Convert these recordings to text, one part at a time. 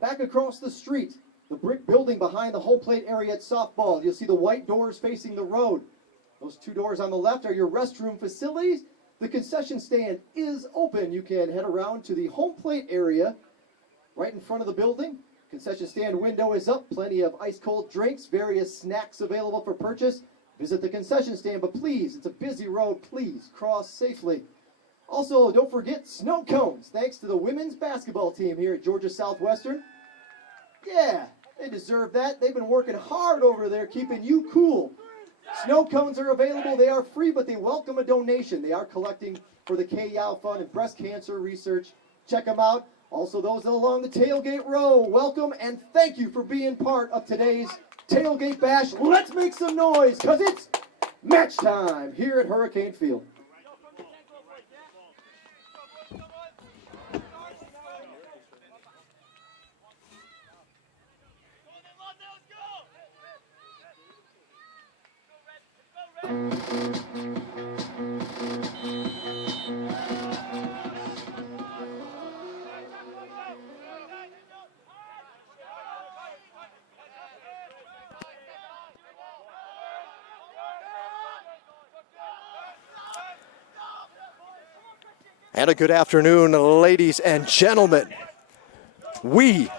Back across the street, the brick building behind the home plate area at softball. You'll see the white doors facing the road. Those two doors on the left are your restroom facilities. The concession stand is open. You can head around to the home plate area right in front of the building. Concession stand window is up. Plenty of ice cold drinks, various snacks available for purchase. Visit the concession stand, but please, it's a busy road. Please cross safely. Also, don't forget snow cones, thanks to the women's basketball team here at Georgia Southwestern. Yeah, they deserve that. They've been working hard over there, keeping you cool. Snow cones are available. They are free, but they welcome a donation. They are collecting for the K-Yow Fund and breast cancer research. Check them out. Also, those along the tailgate row, welcome and thank you for being part of today's tailgate bash. Let's make some noise, because it's match time here at Hurricane Field. And a good afternoon, ladies and gentlemen. We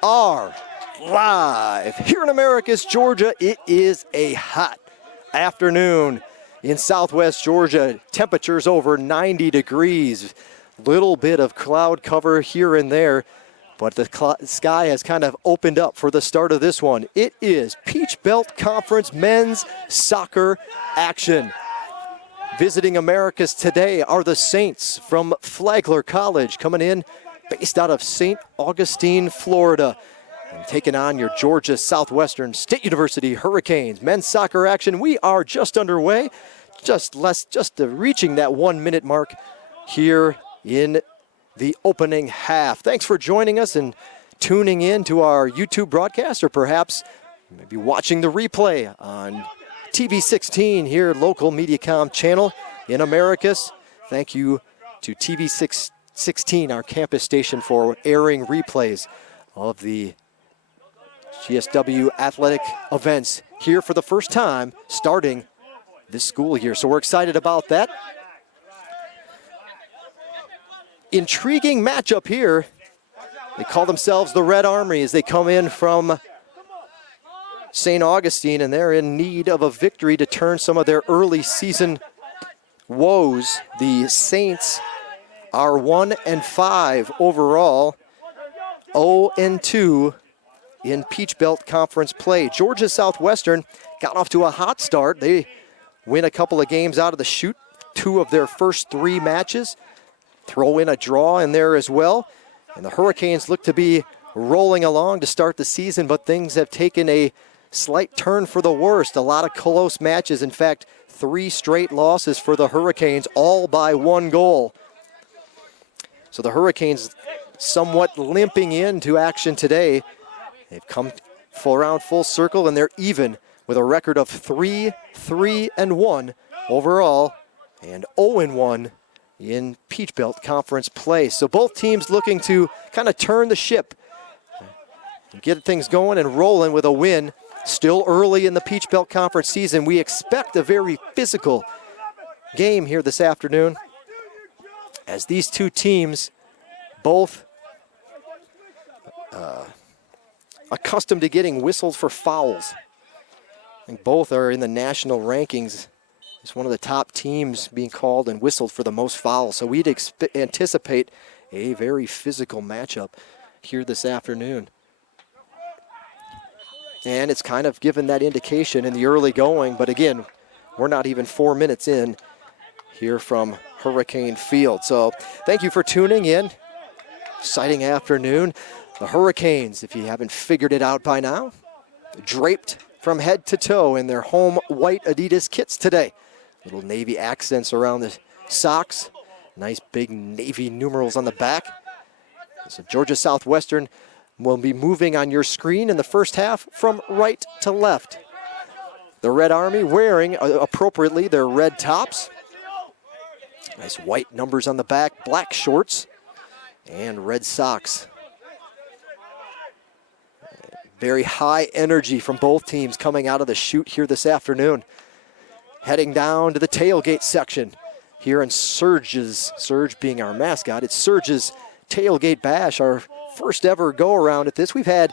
are live here in Americus, Georgia. It is a hot afternoon in Southwest Georgia. Temperatures over 90 degrees. Little bit of cloud cover here and there, but the sky has kind of opened up for the start of this one. It is Peach Belt Conference men's soccer action. Visiting Americus today are the Saints from Flagler College, coming in based out of St. Augustine, Florida, and taking on your Georgia Southwestern State University Hurricanes. Men's soccer action, we are just underway, just reaching that 1 minute mark here in the opening half. Thanks for joining us and tuning in to our YouTube broadcast, or perhaps maybe watching the replay on TV 16 here, local Mediacom channel in Americus. Thank you to TV 16, our campus station, for airing replays of the GSW athletic events here for the first time starting this school year. So we're excited about that. Intriguing matchup here. They call themselves the Red Army as they come in from St. Augustine, and they're in need of a victory to turn some of their early season woes. The Saints are 1-5 overall, 0-2 in Peach Belt Conference play. Georgia Southwestern got off to a hot start. They win a couple of games out of the chute, 2 of their first 3 matches. Throw in a draw in there as well. And the Hurricanes look to be rolling along to start the season, but things have taken a slight turn for the worst. A lot of close matches. In fact, 3 straight losses for the Hurricanes, all by 1 goal. So the Hurricanes somewhat limping into action today. They've come around full circle, and they're even with a record of 3-1 overall and 0-1 in Peach Belt Conference play. So both teams looking to kind of turn the ship and get things going and rolling with a win. Still early in the Peach Belt Conference season. We expect a very physical game here this afternoon, as these two teams both accustomed to getting whistled for fouls. I think both are in the national rankings as one of the top teams being called and whistled for the most fouls. So we'd anticipate a very physical matchup here this afternoon. And it's kind of given that indication in the early going. But again, we're not even 4 minutes in here from Hurricane Field. So thank you for tuning in. Exciting afternoon. The Hurricanes, if you haven't figured it out by now, draped from head to toe in their home white Adidas kits today. Little navy accents around the socks. Nice big navy numerals on the back. So Georgia Southwestern will be moving on your screen in the first half from right to left. The Red Army wearing appropriately their red tops. Nice white numbers on the back, black shorts, and red socks. Very high energy from both teams coming out of the chute here this afternoon. Heading down to the tailgate section here in Surge being our mascot, it's Surge's Tailgate Bash, our first ever go-around at this. We've had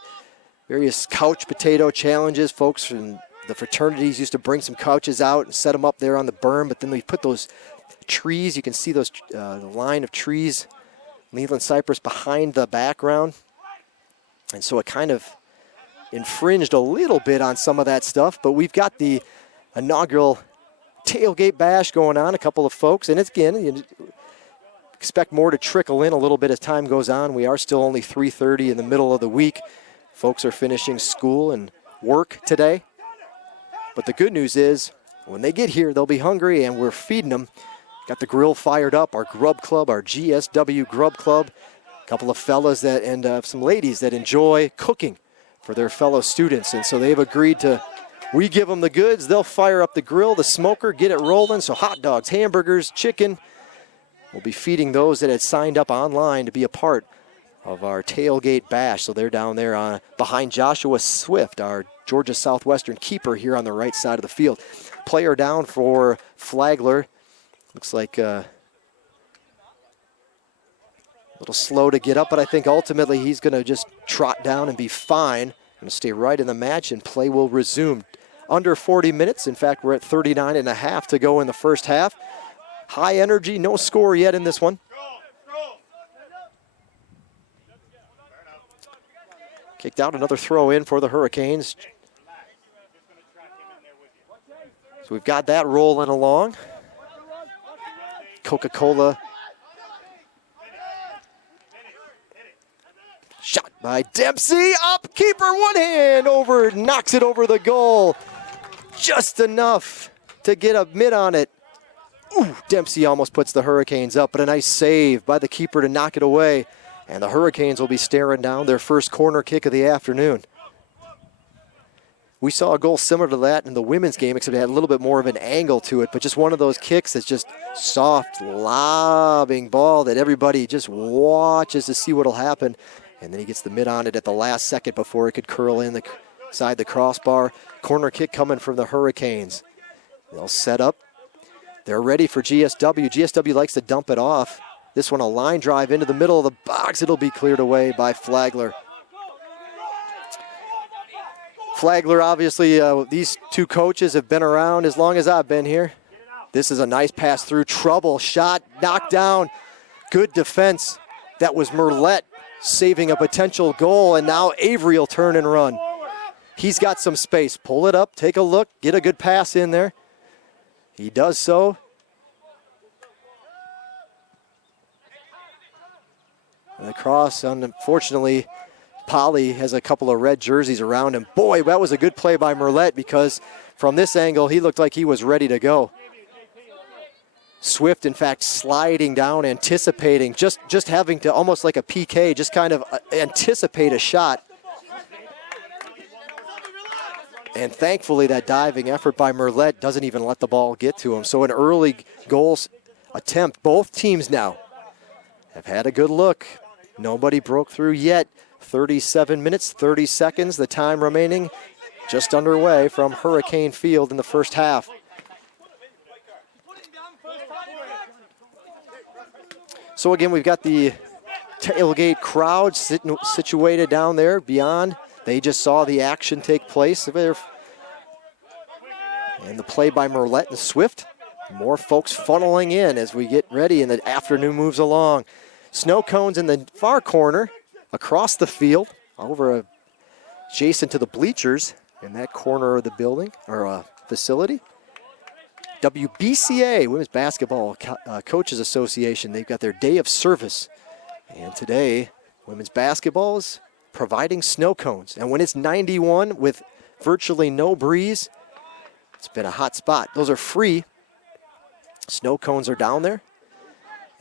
various couch potato challenges. Folks from the fraternities used to bring some couches out and set them up there on the berm, but then we put those trees, you can see those the line of trees, Leland cypress behind the background. And so it kind of infringed a little bit on some of that stuff, but we've got the inaugural Tailgate Bash going on, a couple of folks, and it's, again, you expect more to trickle in a little bit as time goes on. We are still only 3:30 in the middle of the week. Folks are finishing school and work today. But the good news is, when they get here, they'll be hungry, and we're feeding them. Got the grill fired up, our grub club, our GSW grub club. A couple of fellas that and some ladies that enjoy cooking for their fellow students, and so they've agreed to, we give them the goods, they'll fire up the grill, the smoker, get it rolling. So hot dogs, hamburgers, chicken. We'll be feeding those that had signed up online to be a part of our Tailgate Bash. So they're down there behind Joshua Swift, our Georgia Southwestern keeper here on the right side of the field. Player down for Flagler. Looks like a little slow to get up, but I think ultimately he's going to just trot down and be fine. Going to stay right in the match, and play will resume. Under 40 minutes. In fact, we're at 39 and a half to go in the first half. High energy, no score yet in this one. Kicked out, another throw in for the Hurricanes. So we've got that rolling along. Coca-Cola. Shot by Dempsey, up, keeper, one hand over, knocks it over the goal. Just enough to get a mitt on it. Ooh, Dempsey almost puts the Hurricanes up, but a nice save by the keeper to knock it away. And the Hurricanes will be staring down their first corner kick of the afternoon. We saw a goal similar to that in the women's game, except it had a little bit more of an angle to it, but just one of those kicks that's just soft, lobbing ball that everybody just watches to see what'll happen. And then he gets the mitt on it at the last second before it could curl inside the crossbar. Corner kick coming from the Hurricanes. They'll set up. They're ready for GSW. GSW likes to dump it off. This one a line drive into the middle of the box. It'll be cleared away by Flagler. Flagler, obviously, these two coaches have been around as long as I've been here. This is a nice pass through. Trouble, shot, knocked down. Good defense. That was Merlette saving a potential goal, and now Avery will turn and run. He's got some space. Pull it up, take a look, get a good pass in there. He does so. And the cross, unfortunately, Polly has a couple of red jerseys around him. Boy, that was a good play by Merlette, because from this angle, he looked like he was ready to go. Swift, in fact, sliding down, anticipating, just having to, almost like a PK, just kind of anticipate a shot. And thankfully, that diving effort by Merlette doesn't even let the ball get to him. So an early goal attempt. Both teams now have had a good look. Nobody broke through yet. 37 minutes, 30 seconds, the time remaining just underway from Hurricane Field in the first half. So again, we've got the tailgate crowd situated down there beyond. They just saw the action take place. And the play by Merlette and Swift. More folks funneling in as we get ready and the afternoon moves along. Snow cones in the far corner, across the field, over adjacent to the bleachers in that corner of the building, or facility. WBCA, Women's Basketball Coaches Association, they've got their day of service. And today, women's basketball is providing snow cones. And when it's 91 with virtually no breeze, it's been a hot spot. Those are free. Snow cones are down there.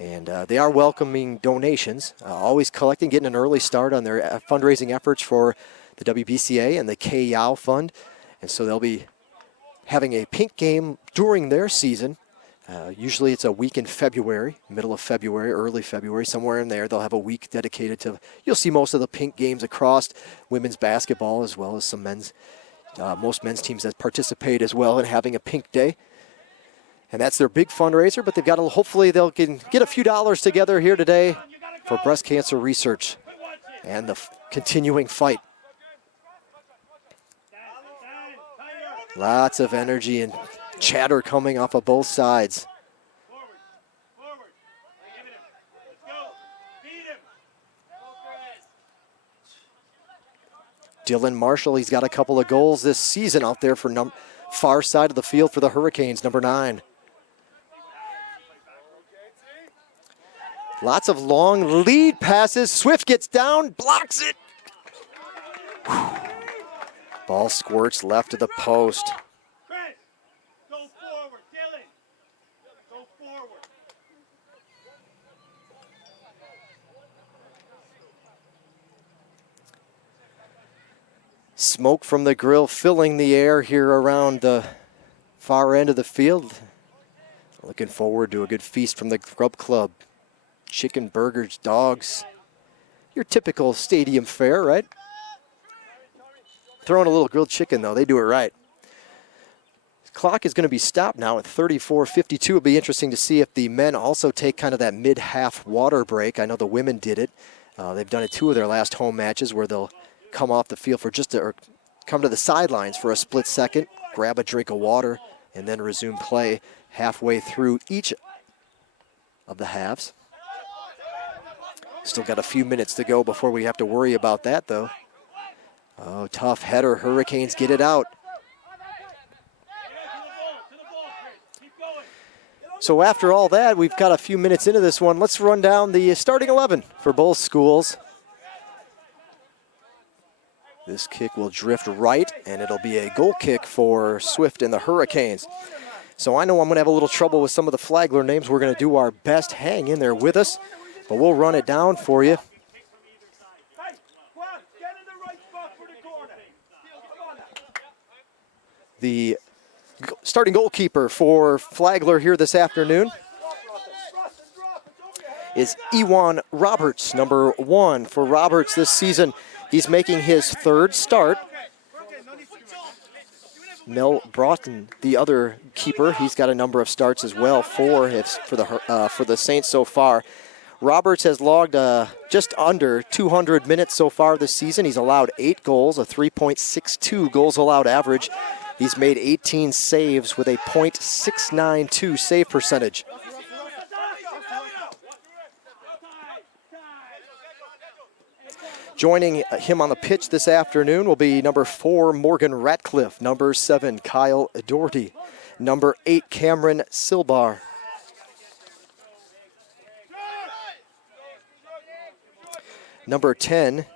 And they are welcoming donations, always collecting, getting an early start on their fundraising efforts for the WBCA and the K-Yow Fund. And so they'll be having a pink game during their season Usually it's a week in February, middle of February, early February, somewhere in there. They'll have a week dedicated to, you'll see most of the pink games across women's basketball as well as some men's, most men's teams that participate as well in having a pink day. And that's their big fundraiser, but they've got to, hopefully they'll get a few dollars together here today for breast cancer research and the continuing fight. Lots of energy and chatter coming off of both sides. Dylan Marshall, he's got a couple of goals this season out there for far side of the field for the Hurricanes, number 9. Lots of long lead passes. Swift gets down, blocks it. Whew. Ball squirts left of the post. Chris, go forward. Dylan, go forward. Smoke from the grill filling the air here around the far end of the field. Looking forward to a good feast from the Grub Club. Chicken, burgers, dogs. Your typical stadium fare, right? Throwing a little grilled chicken, though. They do it right. Clock is going to be stopped now at 34:52. It'll be interesting to see if the men also take kind of that mid-half water break. I know the women did it. They've done it 2 of their last home matches where they'll come off the field for or come to the sidelines for a split second, grab a drink of water, and then resume play halfway through each of the halves. Still got a few minutes to go before we have to worry about that, though. Oh, tough header. Hurricanes get it out. So after all that, we've got a few minutes into this one. Let's run down the starting 11 for both schools. This kick will drift right, and it'll be a goal kick for Swift and the Hurricanes. So I know I'm going to have a little trouble with some of the Flagler names. We're going to do our best. Hang in there with us, but we'll run it down for you. The starting goalkeeper for Flagler here this afternoon is Ewan Roberts, number 1 for Roberts this season. He's making his 3rd start. Mel Broughton, the other keeper, he's got a number of starts as well, 4 for the Saints so far. Roberts has logged just under 200 minutes so far this season. He's allowed 8 goals, a 3.62 goals allowed average. He's made 18 saves with a .692 save percentage. Joining him on the pitch this afternoon will be number 4, Morgan Ratcliffe, number 7, Kyle Doherty, number 8, Cameron Silbar. Number 10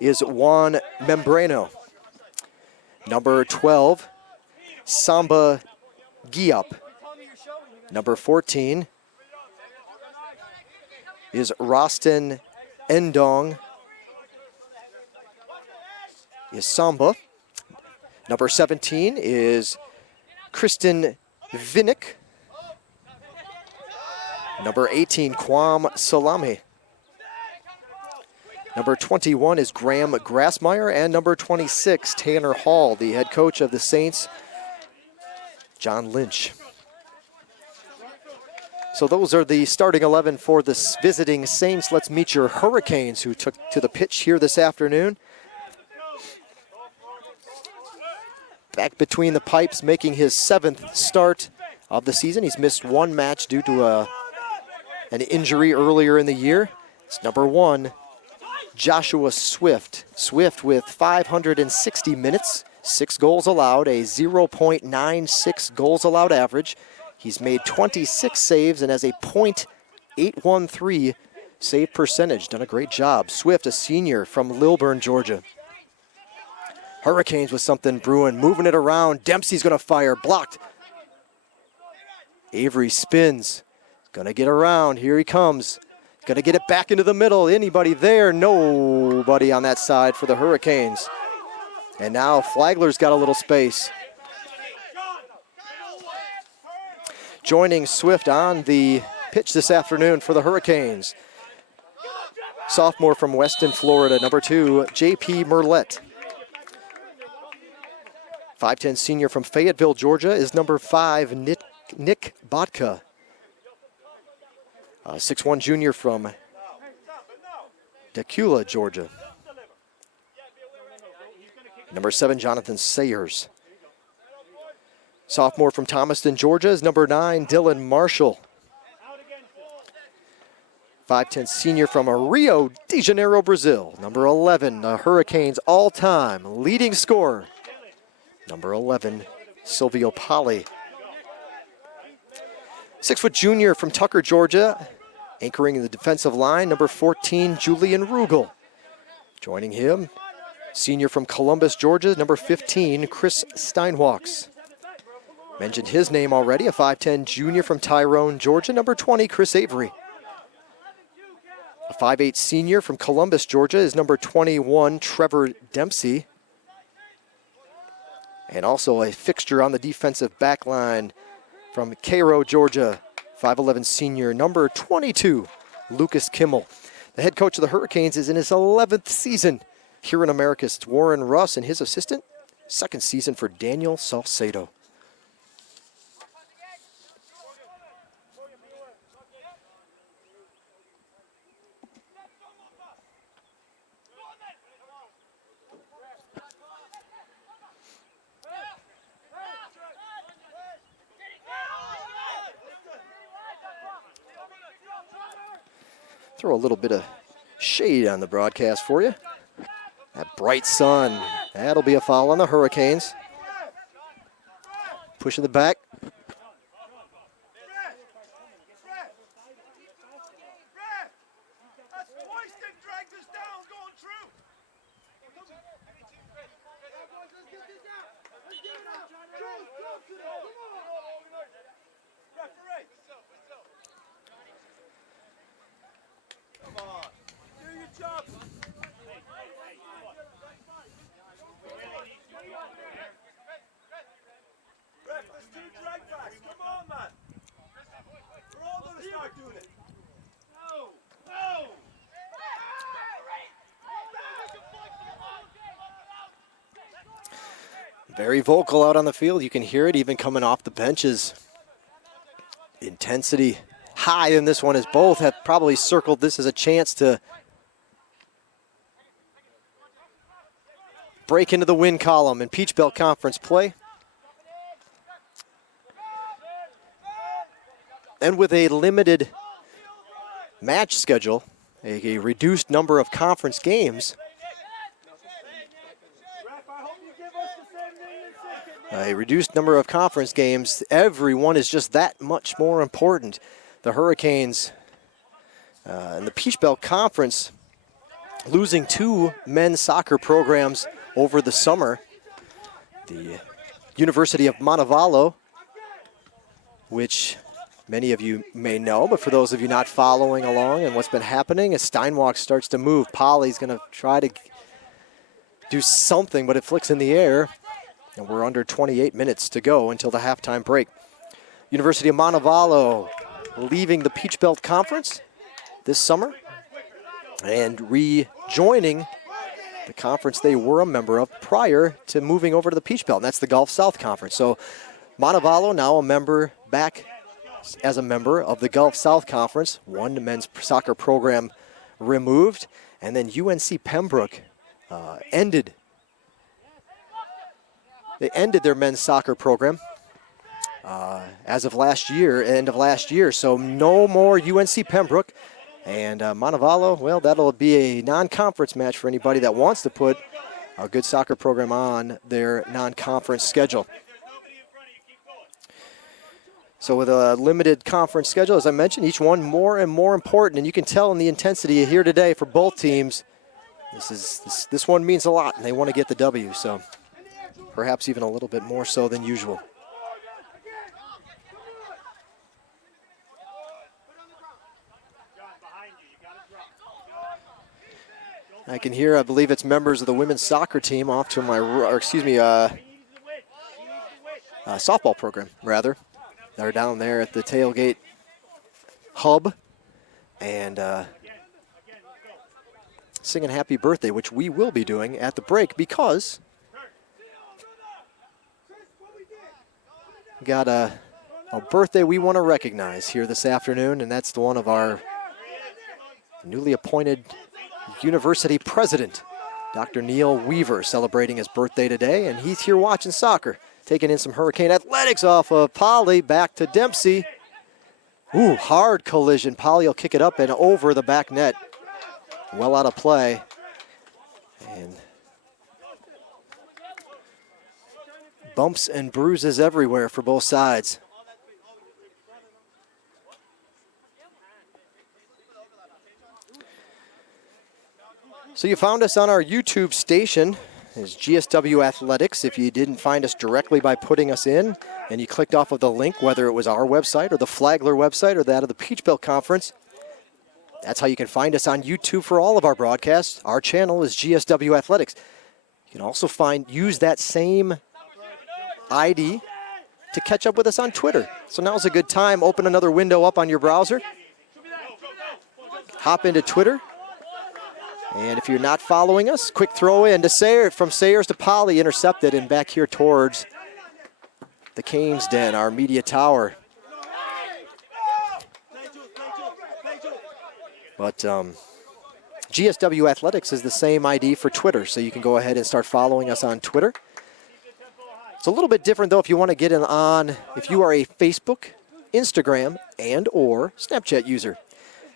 is Juan Membrano. Number 12, Samba Giap. Number 14 is Rostin Endong Samba. Number 17 is Kristen Vinnick. Number 18, Kwam Salame. Number 21 is Graham Grassmeyer, and number 26, Tanner Hall, the head coach of the Saints, John Lynch. So those are the starting 11 for the visiting Saints. Let's meet your Hurricanes, who took to the pitch here this afternoon. Back between the pipes, making his 7th start of the season. He's missed 1 match due to an injury earlier in the year. It's number 1, Joshua Swift. Swift with 560 minutes, 6 goals allowed, a 0.96 goals allowed average. He's made 26 saves and has a .813 save percentage. Done a great job. Swift, a senior from Lilburn, Georgia. Hurricanes with something brewing, moving it around. Dempsey's going to fire, blocked. Avery spins, going to get around. Here he comes. Going to get it back into the middle. Anybody there? Nobody on that side for the Hurricanes. And now Flagler's got a little space. joining Swift on the pitch this afternoon for the Hurricanes. Sophomore from Weston, Florida, number 2, J.P. Merlette. 5'10" senior from Fayetteville, Georgia is number 5, Nick Bodka. 6'1" junior from Decula, Georgia. Number 7, Jonathan Sayers. Sophomore from Thomaston, Georgia is number 9, Dylan Marshall. 5'10" senior from Rio de Janeiro, Brazil. Number 11, the Hurricanes' all-time leading scorer. Number 11, Silvio Pali. 6' junior from Tucker, Georgia, anchoring the defensive line, number 14, Julian Rugel. Joining him, senior from Columbus, Georgia, number 15, Chris Steinwalks. Mentioned his name already, a 5'10" junior from Tyrone, Georgia, number 20, Chris Avery. A 5'8" senior from Columbus, Georgia is number 21, Trevor Dempsey. And also a fixture on the defensive back line from Cairo, Georgia, 5'11" senior, number 22, Lucas Kimmel. The head coach of the Hurricanes is in his 11th season here in Americus. It's Warren Russ and his assistant, 2nd season for Daniel Salcedo. Throw a little bit of shade on the broadcast for you. That bright sun, that'll be a foul on the Hurricanes. Pushing the back. Very vocal out on the field. You can hear it even coming off the benches. Intensity high in this one, as both have probably circled this as a chance to break into the win column in Peach Belt Conference play. And with a limited match schedule, a reduced number of conference games, every one is just that much more important. The Hurricanes in the Peach Belt Conference losing 2 men's soccer programs over the summer. The University of Montevallo, which many of you may know, but for those of you not following along and what's been happening, as Steinwalk starts to move, Polly's going to try to do something, but it flicks in the air. And we're under 28 minutes to go until the halftime break. University of Montevallo leaving the Peach Belt Conference this summer and rejoining the conference they were a member of prior to moving over to the Peach Belt, and that's the Gulf South Conference. So Montevallo now a member, back as a member of the Gulf South Conference, 1 men's soccer program removed, and then UNC Pembroke ended their men's soccer program as of last year, end of last year. So no more UNC Pembroke. And Montevallo, well, that'll be a non-conference match for anybody that wants to put a good soccer program on their non-conference schedule. So with a limited conference schedule, as I mentioned, each one more and more important. And you can tell in the intensity here today for both teams, this one means a lot, and they want to get the W. So perhaps even a little bit more so than usual. I can hear, I believe it's members of the women's soccer team off to my, or excuse me, softball program, rather. They're down there at the tailgate hub and singing happy birthday, which we will be doing at the break because we got a birthday we want to recognize here this afternoon, and that's the one of our newly appointed university president, Dr. Neil Weaver, celebrating his birthday today, and he's here watching soccer, taking in some Hurricane athletics off of Polly, back to Dempsey. Ooh, hard collision. Polly will kick it up and over the back net. Well out of play. And bumps and bruises everywhere for both sides. So you found us on our YouTube station as GSW Athletics. If you didn't find us directly by putting us in and you clicked off of the link, whether it was our website or the Flagler website or that of the Peach Belt Conference, that's how you can find us on YouTube for all of our broadcasts. Our channel is GSW Athletics. You can also use that same ID to catch up with us on Twitter. So now's a good time. Open another window up on your browser. Hop into Twitter. And if you're not following us, quick throw in to Sayers, from Sayers to Polly, intercepted and back here towards the Canes Den, our media tower. But GSW Athletics is the same ID for Twitter, so you can go ahead and start following us on Twitter. It's a little bit different, though, if you want to get in on, if you are a Facebook, Instagram, and or Snapchat user.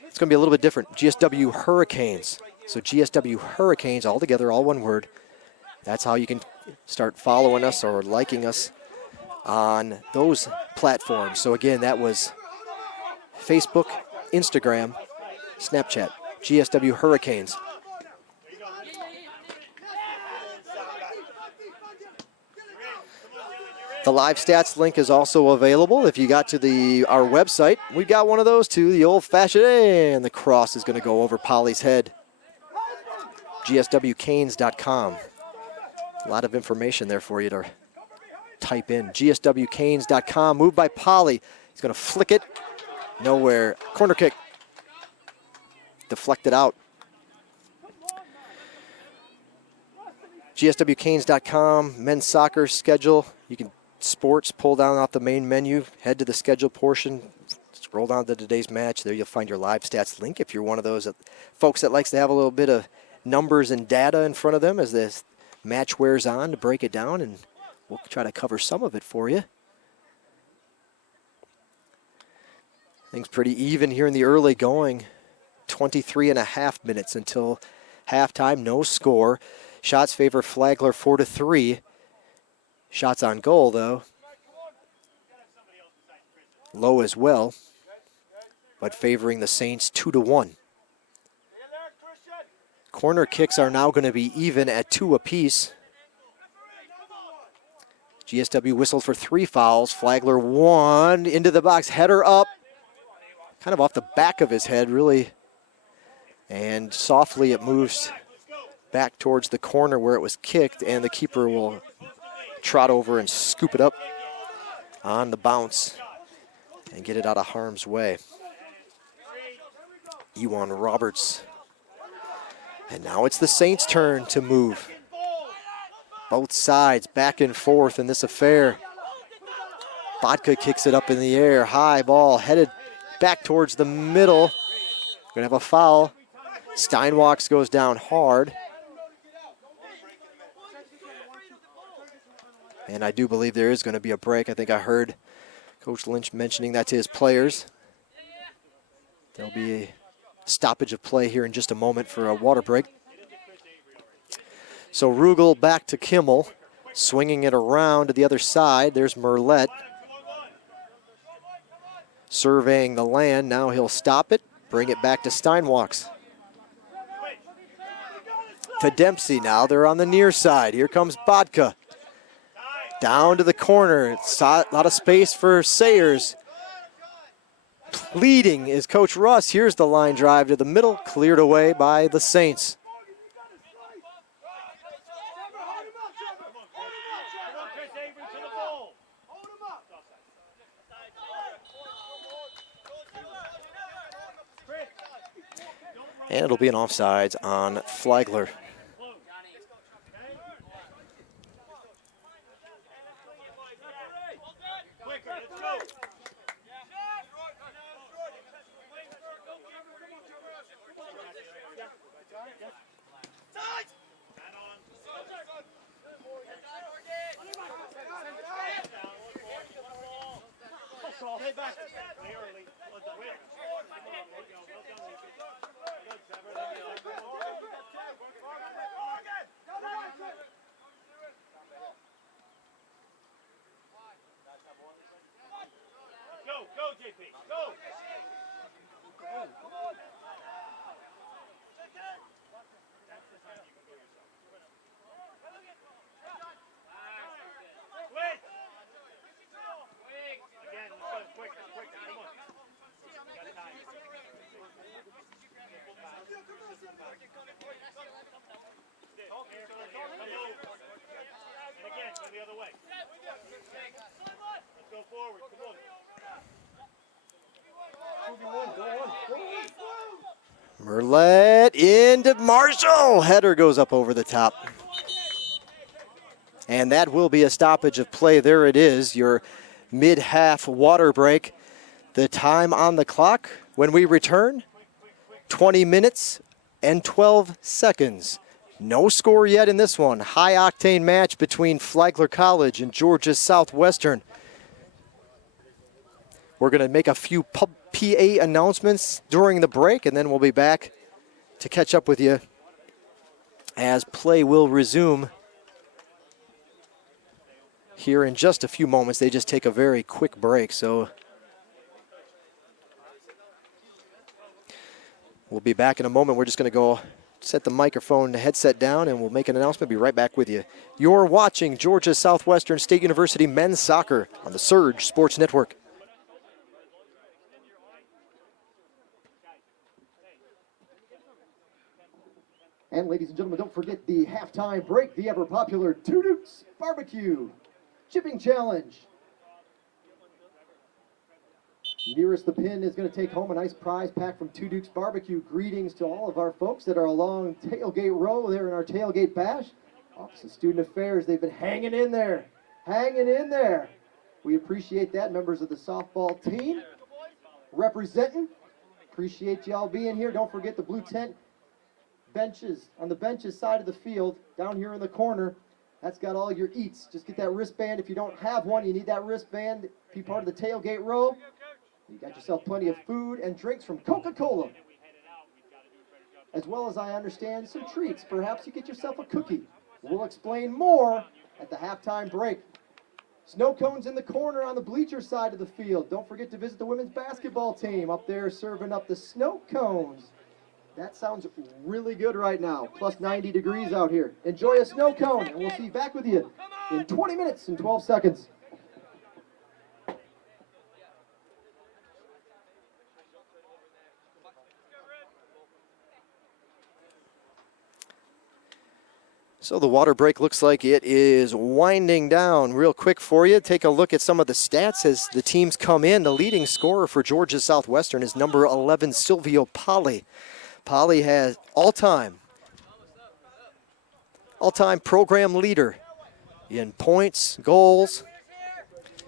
It's going to be a little bit different. GSW Hurricanes. So GSW Hurricanes, all together, all one word. That's how you can start following us or liking us on those platforms. So again, that was Facebook, Instagram, Snapchat, GSW Hurricanes. The live stats link is also available. If you got to our website, we got one of those too, the old-fashioned, and the cross is going to go over Polly's head. GSWCanes.com. A lot of information there for you to type in. GSWCanes.com. Moved by Polly. He's going to flick it. Nowhere. Corner kick. Deflected out. GSWCanes.com. Men's soccer schedule. You can sports, pull down off the main menu, head to the schedule portion, scroll down to today's match. There you'll find your live stats link if you're one of those folks that likes to have a little bit of numbers and data in front of them as this match wears on to break it down, and we'll try to cover some of it for you. Things pretty even here in the early going. 23 and a half minutes until halftime. No score. Shots favor Flagler 4-3. Shots on goal, though, low as well, but favoring the Saints 2-1. Corner kicks are now going to be even at 2 apiece. GSW whistled for 3 fouls. Flagler 1 into the box, header up, kind of off the back of his head, really, and softly it moves back towards the corner where it was kicked, and the keeper will trot over and scoop it up on the bounce and get it out of harm's way. Ewan Roberts. And now it's the Saints' turn to move. Both sides back and forth in this affair. Vodka kicks it up in the air. High ball headed back towards the middle. Gonna have a foul. Steinwalks goes down hard. And I do believe there is going to be a break. I think I heard Coach Lynch mentioning that to his players. There'll be a stoppage of play here in just a moment for a water break. So Rugel back to Kimmel, swinging it around to the other side. There's Merlette. Surveying the land. Now he'll stop it, bring it back to Steinwalks. To Dempsey now. They're on the near side. Here comes Bodka. Down to the corner. It's a lot of space for Sayers. Leading is Coach Russ. Here's the line drive to the middle, cleared away by the Saints. And it'll be an offsides on Flagler. Stay back. Play early. Well done. Go, JP. Go. Wait. Again, quick, come on. Got time. And again, go the other way. Let's go forward, come on. Merlet into Marshall. Header goes up over the top. And that will be a stoppage of play. There it is, your mid-half water break. The time on the clock when we return, 20 minutes and 12 seconds. No score yet in this one. High-octane match between Flagler College and Georgia Southwestern. We're going to make a few PA announcements during the break, and then we'll be back to catch up with you as play will resume here in just a few moments. They just take a very quick break, so we'll be back in a moment. We're just going to go set the microphone, the headset down, and we'll make an announcement. Be right back with you. You're watching Georgia Southwestern State University men's soccer on the Surge Sports Network. And ladies and gentlemen, don't forget the halftime break, the ever popular Two Dukes Barbecue Chipping Challenge. Nearest the pin is going to take home a nice prize pack from Two Dukes Barbecue. Greetings to all of our folks that are along tailgate row there in our tailgate bash. Office of Student Affairs, they've been hanging in there. We appreciate that. Members of the softball team representing. Appreciate y'all being here. Don't forget the blue tent benches on the benches side of the field down here in the corner. That's got all your eats. Just get that wristband. If you don't have one, you need that wristband. Be part of the tailgate row. You got yourself plenty of food and drinks from Coca-Cola, as well as, I understand, some treats. Perhaps you get yourself a cookie. We'll explain more at the halftime break. Snow cones in the corner on the bleacher side of the field. Don't forget to visit the women's basketball team up there serving up the snow cones. That sounds really good right now. Plus 90 degrees out here. Enjoy a snow cone, and we'll see you back with you in 20 minutes and 12 seconds. So the water break looks like it is winding down real quick for you. Take a look at some of the stats as the teams come in. The leading scorer for Georgia Southwestern is number 11, Silvio Polly. Polly has all-time program leader in points, goals.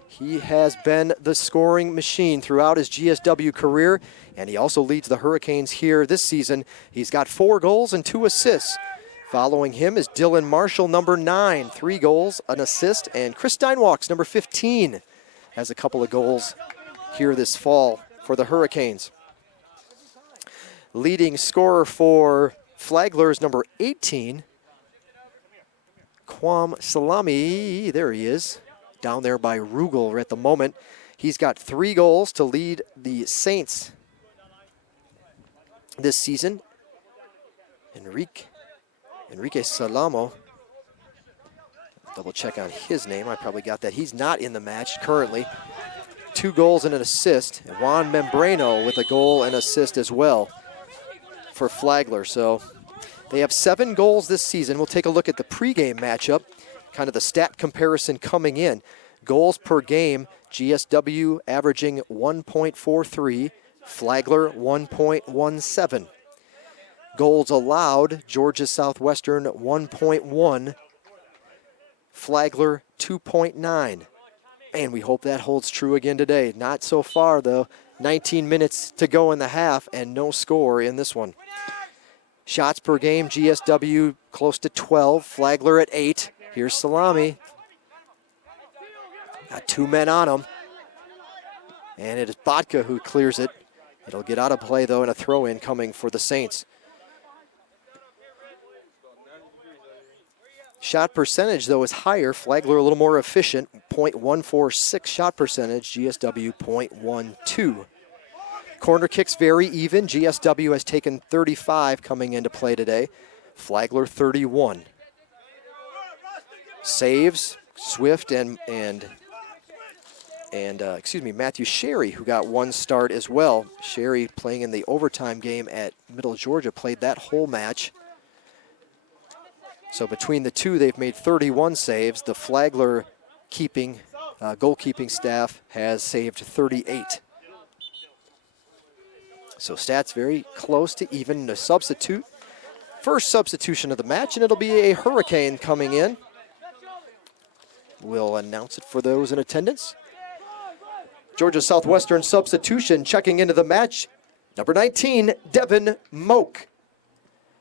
He has been the scoring machine throughout his GSW career, and he also leads the Hurricanes here this season. He's got 4 goals and 2 assists. Following him is Dylan Marshall, number 9, 3 goals, an assist, and Chris Steinwalks, number 15, has a couple of goals here this fall for the Hurricanes. Leading scorer for Flagler is number 18, Kwam Salami. There he is, down there by Rugel at the moment. He's got 3 goals to lead the Saints this season. Enrique Salamo, double check on his name. I probably got that. He's not in the match currently. 2 goals and an assist. And Juan Membrano with a goal and assist as well for Flagler. So they have 7 goals this season. We'll take a look at the pregame matchup, kind of the stat comparison coming in. Goals per game, GSW averaging 1.43, Flagler 1.17. Goals allowed, Georgia Southwestern 1.1, Flagler 2.9. And we hope that holds true again today. Not so far, though. 19 minutes to go in the half and no score in this one. Shots per game, GSW close to 12, Flagler at 8. Here's Salami. Got 2 men on him. And it is Bodka who clears it. It'll get out of play, though, and a throw-in coming for the Saints. Shot percentage, though, is higher. Flagler a little more efficient, .146 shot percentage, GSW .12. Corner kicks very even. GSW has taken 35 coming into play today. Flagler 31. Saves, Swift and Matthew Sherry, who got 1 start as well. Sherry playing in the overtime game at Middle Georgia, played that whole match. So between the two, they've made 31 saves. The Flagler goalkeeping staff has saved 38. So stats very close to even. A substitute. First substitution of the match, and it'll be a Hurricane coming in. We'll announce it for those in attendance. Georgia Southwestern substitution checking into the match. Number 19, Devin Moak.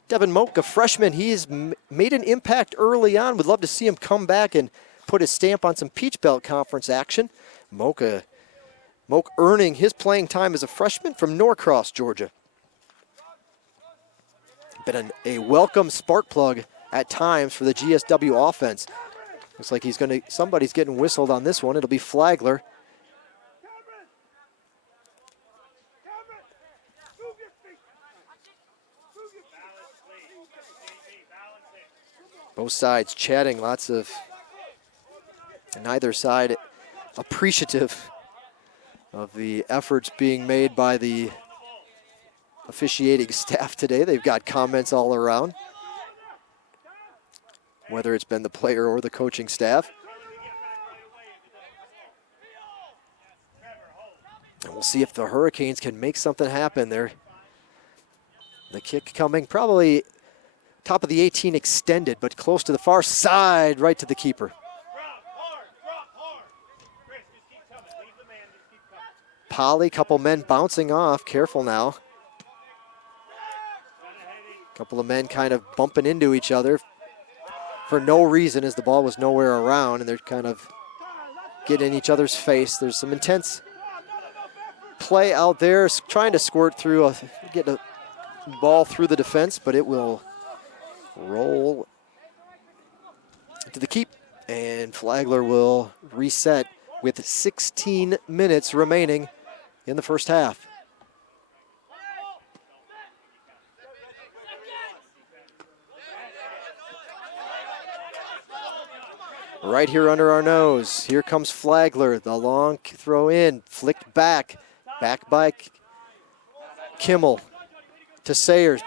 Devin Moak, a freshman, he's made an impact early on. Would love to see him come back and put his stamp on some Peach Belt Conference action. Moak earning his playing time as a freshman from Norcross, Georgia. Been a welcome spark plug at times for the GSW offense. Looks like somebody's getting whistled on this one. It'll be Flagler. Both sides chatting, neither side appreciative of the efforts being made by the officiating staff today. They've got comments all around, whether it's been the player or the coaching staff. And we'll see if the Hurricanes can make something happen there. The kick coming probably top of the 18 extended, but close to the far side, right to the keeper. Polly, couple men bouncing off. Careful now. Couple of men kind of bumping into each other for no reason, as the ball was nowhere around, and they're kind of getting in each other's face. There's some intense play out there, trying to squirt through, get a ball through the defense, but it will roll to the keep, and Flagler will reset with 16 minutes remaining in the first half. Right here under our nose, here comes Flagler. The long throw in, flicked back by Kimmel to Sayers,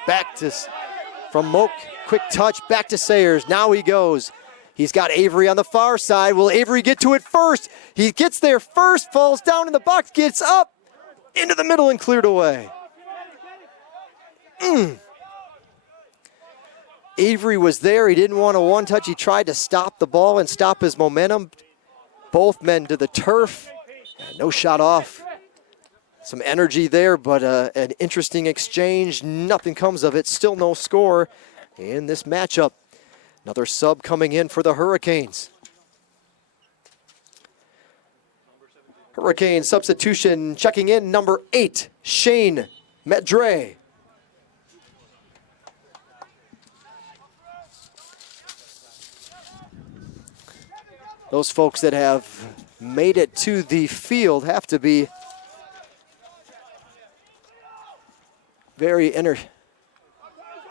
from Moak. Quick touch, back to Sayers. Now he goes. He's got Avery on the far side. Will Avery get to it first? He gets there first, falls down in the box, gets up, into the middle and cleared away. Avery was there. He didn't want a one touch. He tried to stop the ball and stop his momentum. Both men to the turf. No shot off. Some energy there, but an interesting exchange. Nothing comes of it. Still no score in this matchup. Another sub coming in for the Hurricanes. Hurricane substitution checking in, number 8, Shane Medre. Those folks that have made it to the field have to be very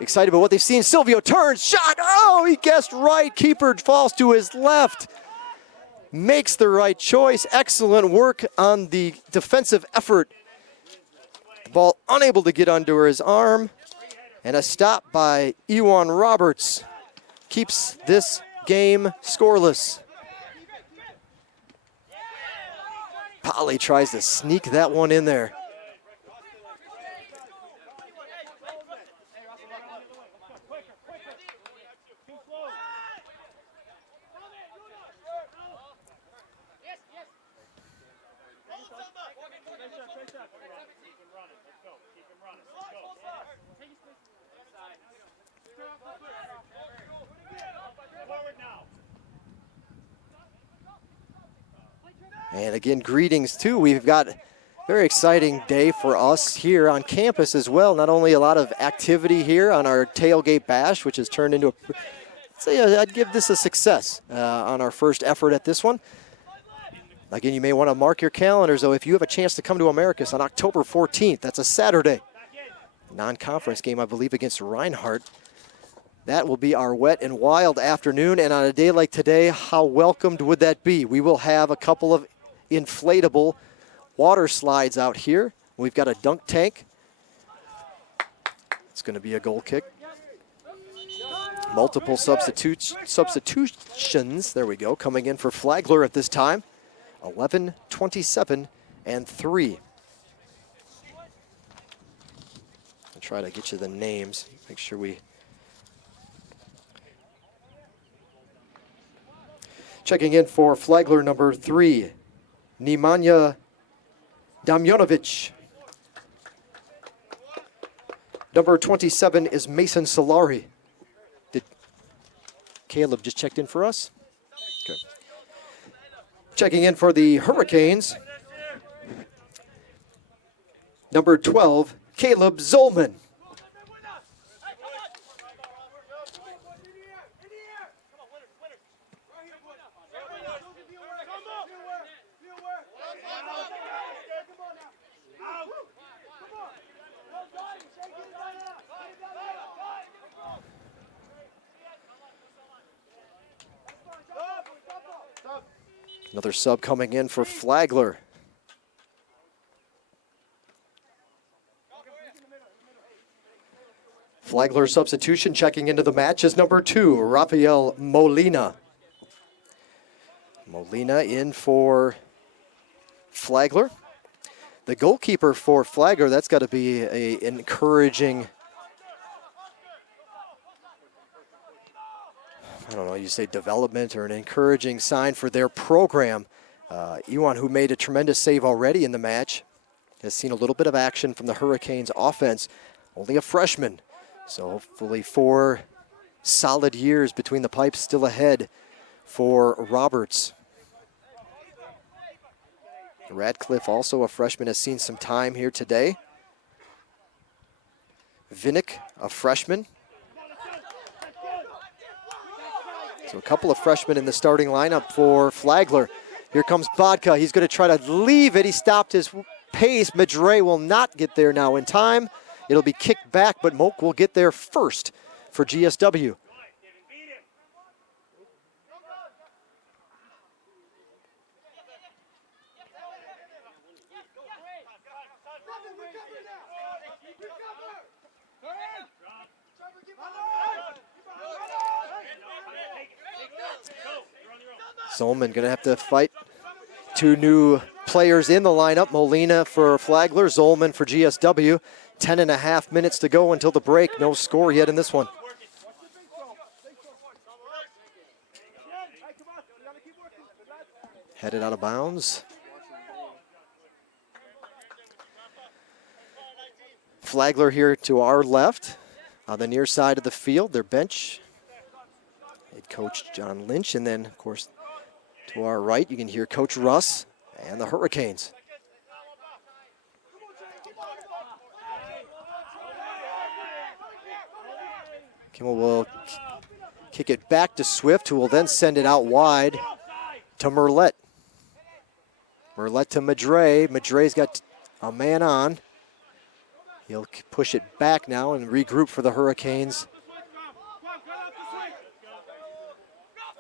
excited about what they've seen. Silvio turns, shot, oh, he guessed right. Keeper falls to his left. Makes the right choice. Excellent work on the defensive effort. The ball unable to get under his arm. And a stop by Ewan Roberts keeps this game scoreless. Polly tries to sneak that one in there. And again, greetings too. We've got a very exciting day for us here on campus as well. Not only a lot of activity here on our tailgate bash, which has turned into I'd give this a success on our first effort at this one. Again, you may want to mark your calendars, though, if you have a chance to come to Americus on October 14th. That's a Saturday. Non-conference game, I believe, against Reinhardt. That will be our wet and wild afternoon, and on a day like today, how welcomed would that be? We will have a couple of inflatable water slides out here. We've got a dunk tank. It's going to be a goal kick. Multiple substitutions, there we go, coming in for Flagler at this time. 11, 27, and 3. I'll try to get you the names, make sure we... Checking in for Flagler, number 3, Nemanja Damjanovic. Number 27 is Mason Solari. Did Caleb just checked in for us? Okay. Checking in for the Hurricanes, number 12, Caleb Zolman. Another sub coming in for Flagler. Flagler substitution checking into the match is number 2, Rafael Molina. Molina in for Flagler. The goalkeeper for Flagler, that's got to be an encouraging, I don't know, you say development or an encouraging sign for their program. Iwan, who made a tremendous save already in the match, has seen a little bit of action from the Hurricanes offense. Only a freshman, so hopefully 4 solid years between the pipes still ahead for Roberts. Radcliffe, also a freshman, has seen some time here today. Vinnick, a freshman. So a couple of freshmen in the starting lineup for Flagler. Here comes Bodka. He's going to try to leave it. He stopped his pace. Madre will not get there now in time. It'll be kicked back, but Moak will get there first for GSW. Zolman going to have to fight 2 new players in the lineup. Molina for Flagler, Zolman for GSW. 10.5 minutes to go until the break. No score yet in this one. Headed out of bounds. Flagler here to our left on the near side of the field. Their bench, head coach John Lynch, and then, of course, to our right, you can hear Coach Russ and the Hurricanes. Kimmel will kick it back to Swift, who will then send it out wide to Merlette. Merlette to Madre. Madre's got a man on. He'll push it back now and regroup for the Hurricanes.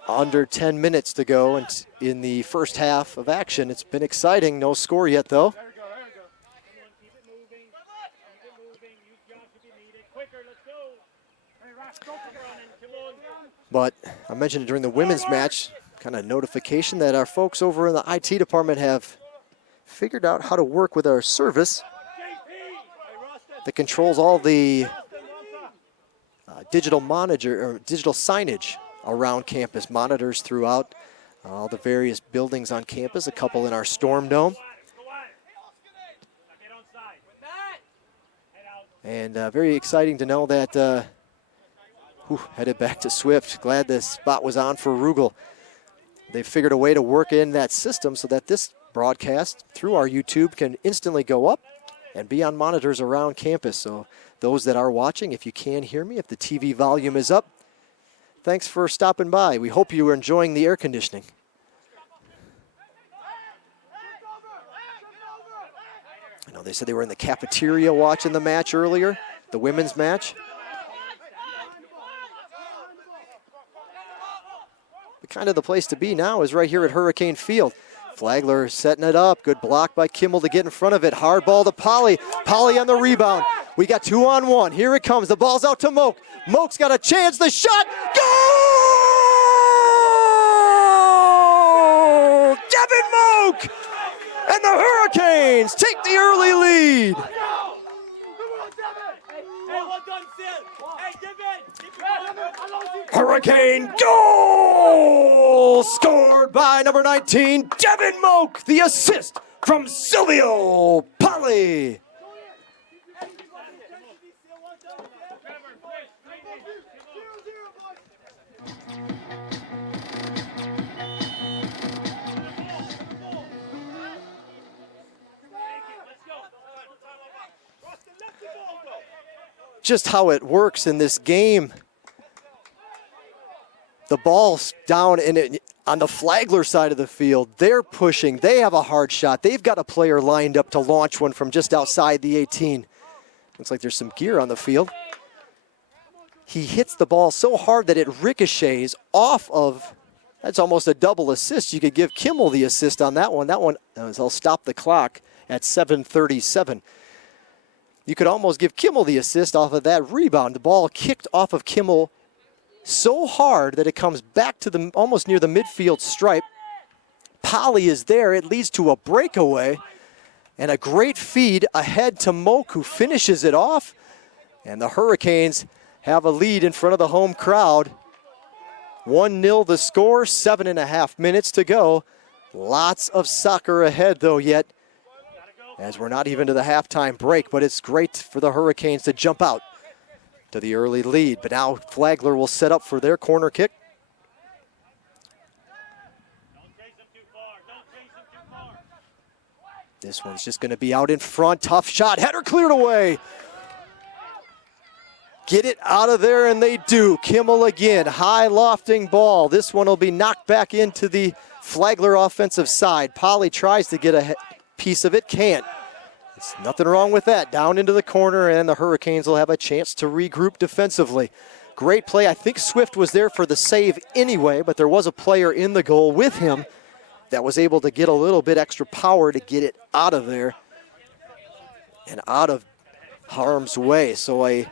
Under 10 minutes to go in the first half of action. It's been exciting. No score yet, though. But I mentioned it during the women's match, kind of notification that our folks over in the IT department have figured out how to work with our service that controls all the digital monitor or digital signage around campus, monitors throughout all the various buildings on campus, a couple in our Storm Dome. And very exciting to know that headed back to Swift. Glad the spot was on for Rugel. They figured a way to work in that system so that this broadcast through our YouTube can instantly go up and be on monitors around campus. So those that are watching, if you can hear me, if the TV volume is up, thanks for stopping by. We hope you are enjoying the air conditioning. I know they said they were in the cafeteria watching the match earlier, the women's match. But kind of the place to be now is right here at Hurricane Field. Flagler setting it up. Good block by Kimmel to get in front of it. Hard ball to Polly. Polly on the rebound. We got 2-on-1. Here it comes. The ball's out to Moak. Moak's got a chance. The shot. Goal! Devin Moak! And the Hurricanes take the early lead. Hurricane goal! Scored by number 19, Devin Moak. The assist from Silvio Polly. Just how it works in this game. The ball's down on the Flagler side of the field. They're pushing. They have a hard shot. They've got a player lined up to launch one from just outside the 18. Looks like there's some gear on the field. He hits the ball so hard that it ricochets off of, that's almost a double assist. You could give Kimmel the assist on that one. That one, I'll stop the clock at 7:37. You could almost give Kimmel the assist off of that rebound. The ball kicked off of Kimmel so hard that it comes back to the almost near the midfield stripe. Polly is there. It leads to a breakaway and a great feed ahead to Moak, who finishes it off. And the Hurricanes have a lead in front of the home crowd. 1-0 the score, 7.5 minutes to go. Lots of soccer ahead though yet, as we're not even to the halftime break, but it's great for the Hurricanes to jump out to the early lead. But now Flagler will set up for their corner kick. This one's just going to be out in front. Tough shot. Header cleared away. Get it out of there, and they do. Kimmel again. High lofting ball. This one will be knocked back into the Flagler offensive side. Polly tries to get a piece of it. Can't. There's nothing wrong with that. Down into the corner, and the Hurricanes will have a chance to regroup defensively. Great play. I think Swift was there for the save anyway, but there was a player in the goal with him that was able to get a little bit extra power to get it out of there and out of harm's way. So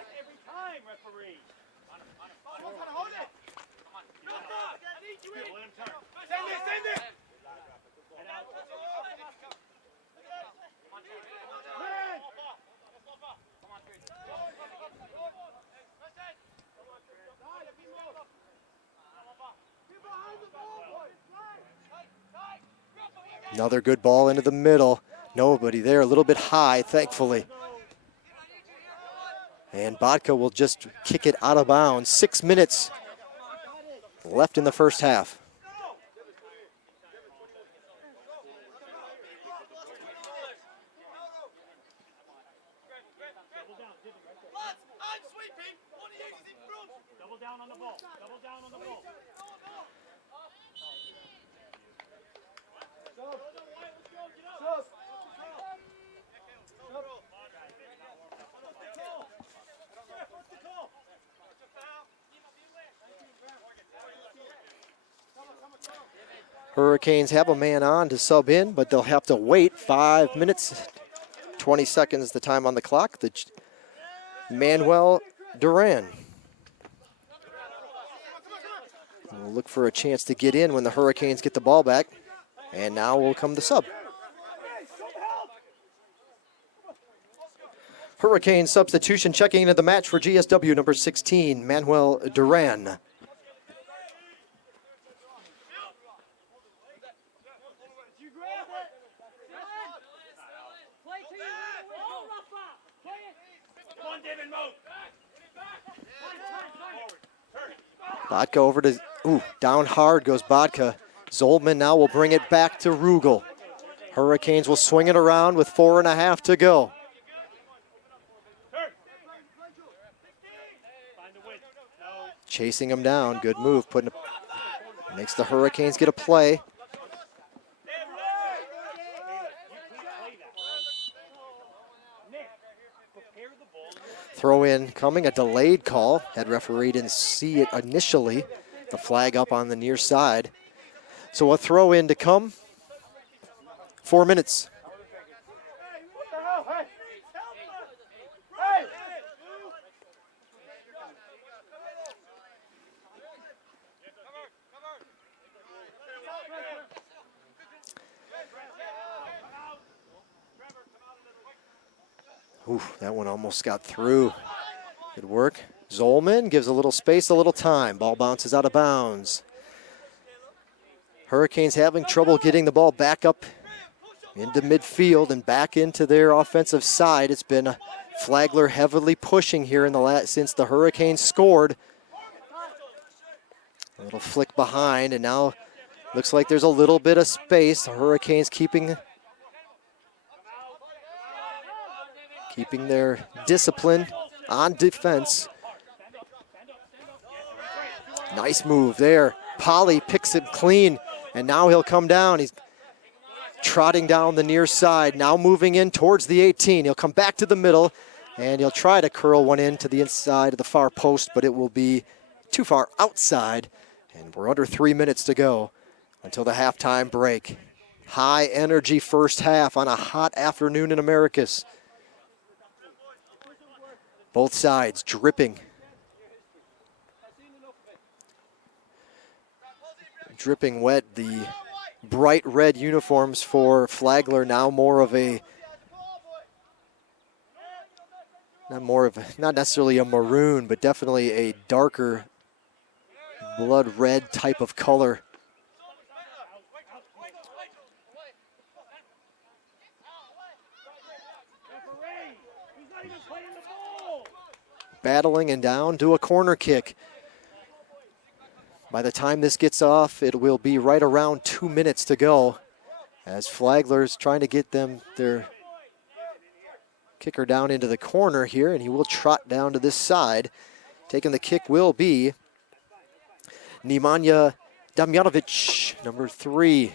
another good ball into the middle. Nobody there, a little bit high, thankfully. And Bodka will just kick it out of bounds. 6 minutes left in the first half. Hurricanes have a man on to sub in, but they'll have to wait 5 minutes, 20 seconds the time on the clock. Manuel Duran will look for a chance to get in when the Hurricanes get the ball back. And now will come the sub. Hurricane substitution checking into the match for GSW, number 16, Manuel Duran. Bodka over to, down hard goes Bodka. Zolman now will bring it back to Rugel. Hurricanes will swing it around with 4.5 to go. Chasing him down, good move. Makes the Hurricanes get a play. Throw in coming, a delayed call. Head referee didn't see it initially. The flag up on the near side. So a throw in to come. 4 minutes. Oof, that one almost got through. Good work. Zolman gives a little space, a little time. Ball bounces out of bounds. Hurricanes having trouble getting the ball back up into midfield and back into their offensive side. It's been Flagler heavily pushing here in the since the Hurricanes scored. A little flick behind, and now looks like there's a little bit of space. The Hurricanes keeping their discipline on defense. Nice move there. Polly picks it clean, and now he'll come down. He's trotting down the near side, now moving in towards the 18. He'll come back to the middle, and he'll try to curl one in to the inside of the far post, but it will be too far outside, and we're under 3 minutes to go until the halftime break. High energy first half on a hot afternoon in Americus. Both sides dripping. Dripping wet. The bright red uniforms for Flagler now not necessarily a maroon, but definitely a darker blood red type of color. Battling and down to a corner kick. By the time this gets off, it will be right around 2 minutes to go as Flagler's trying to get their kicker down into the corner here, and he will trot down to this side. Taking the kick will be Nemanja Damjanovic, number 3.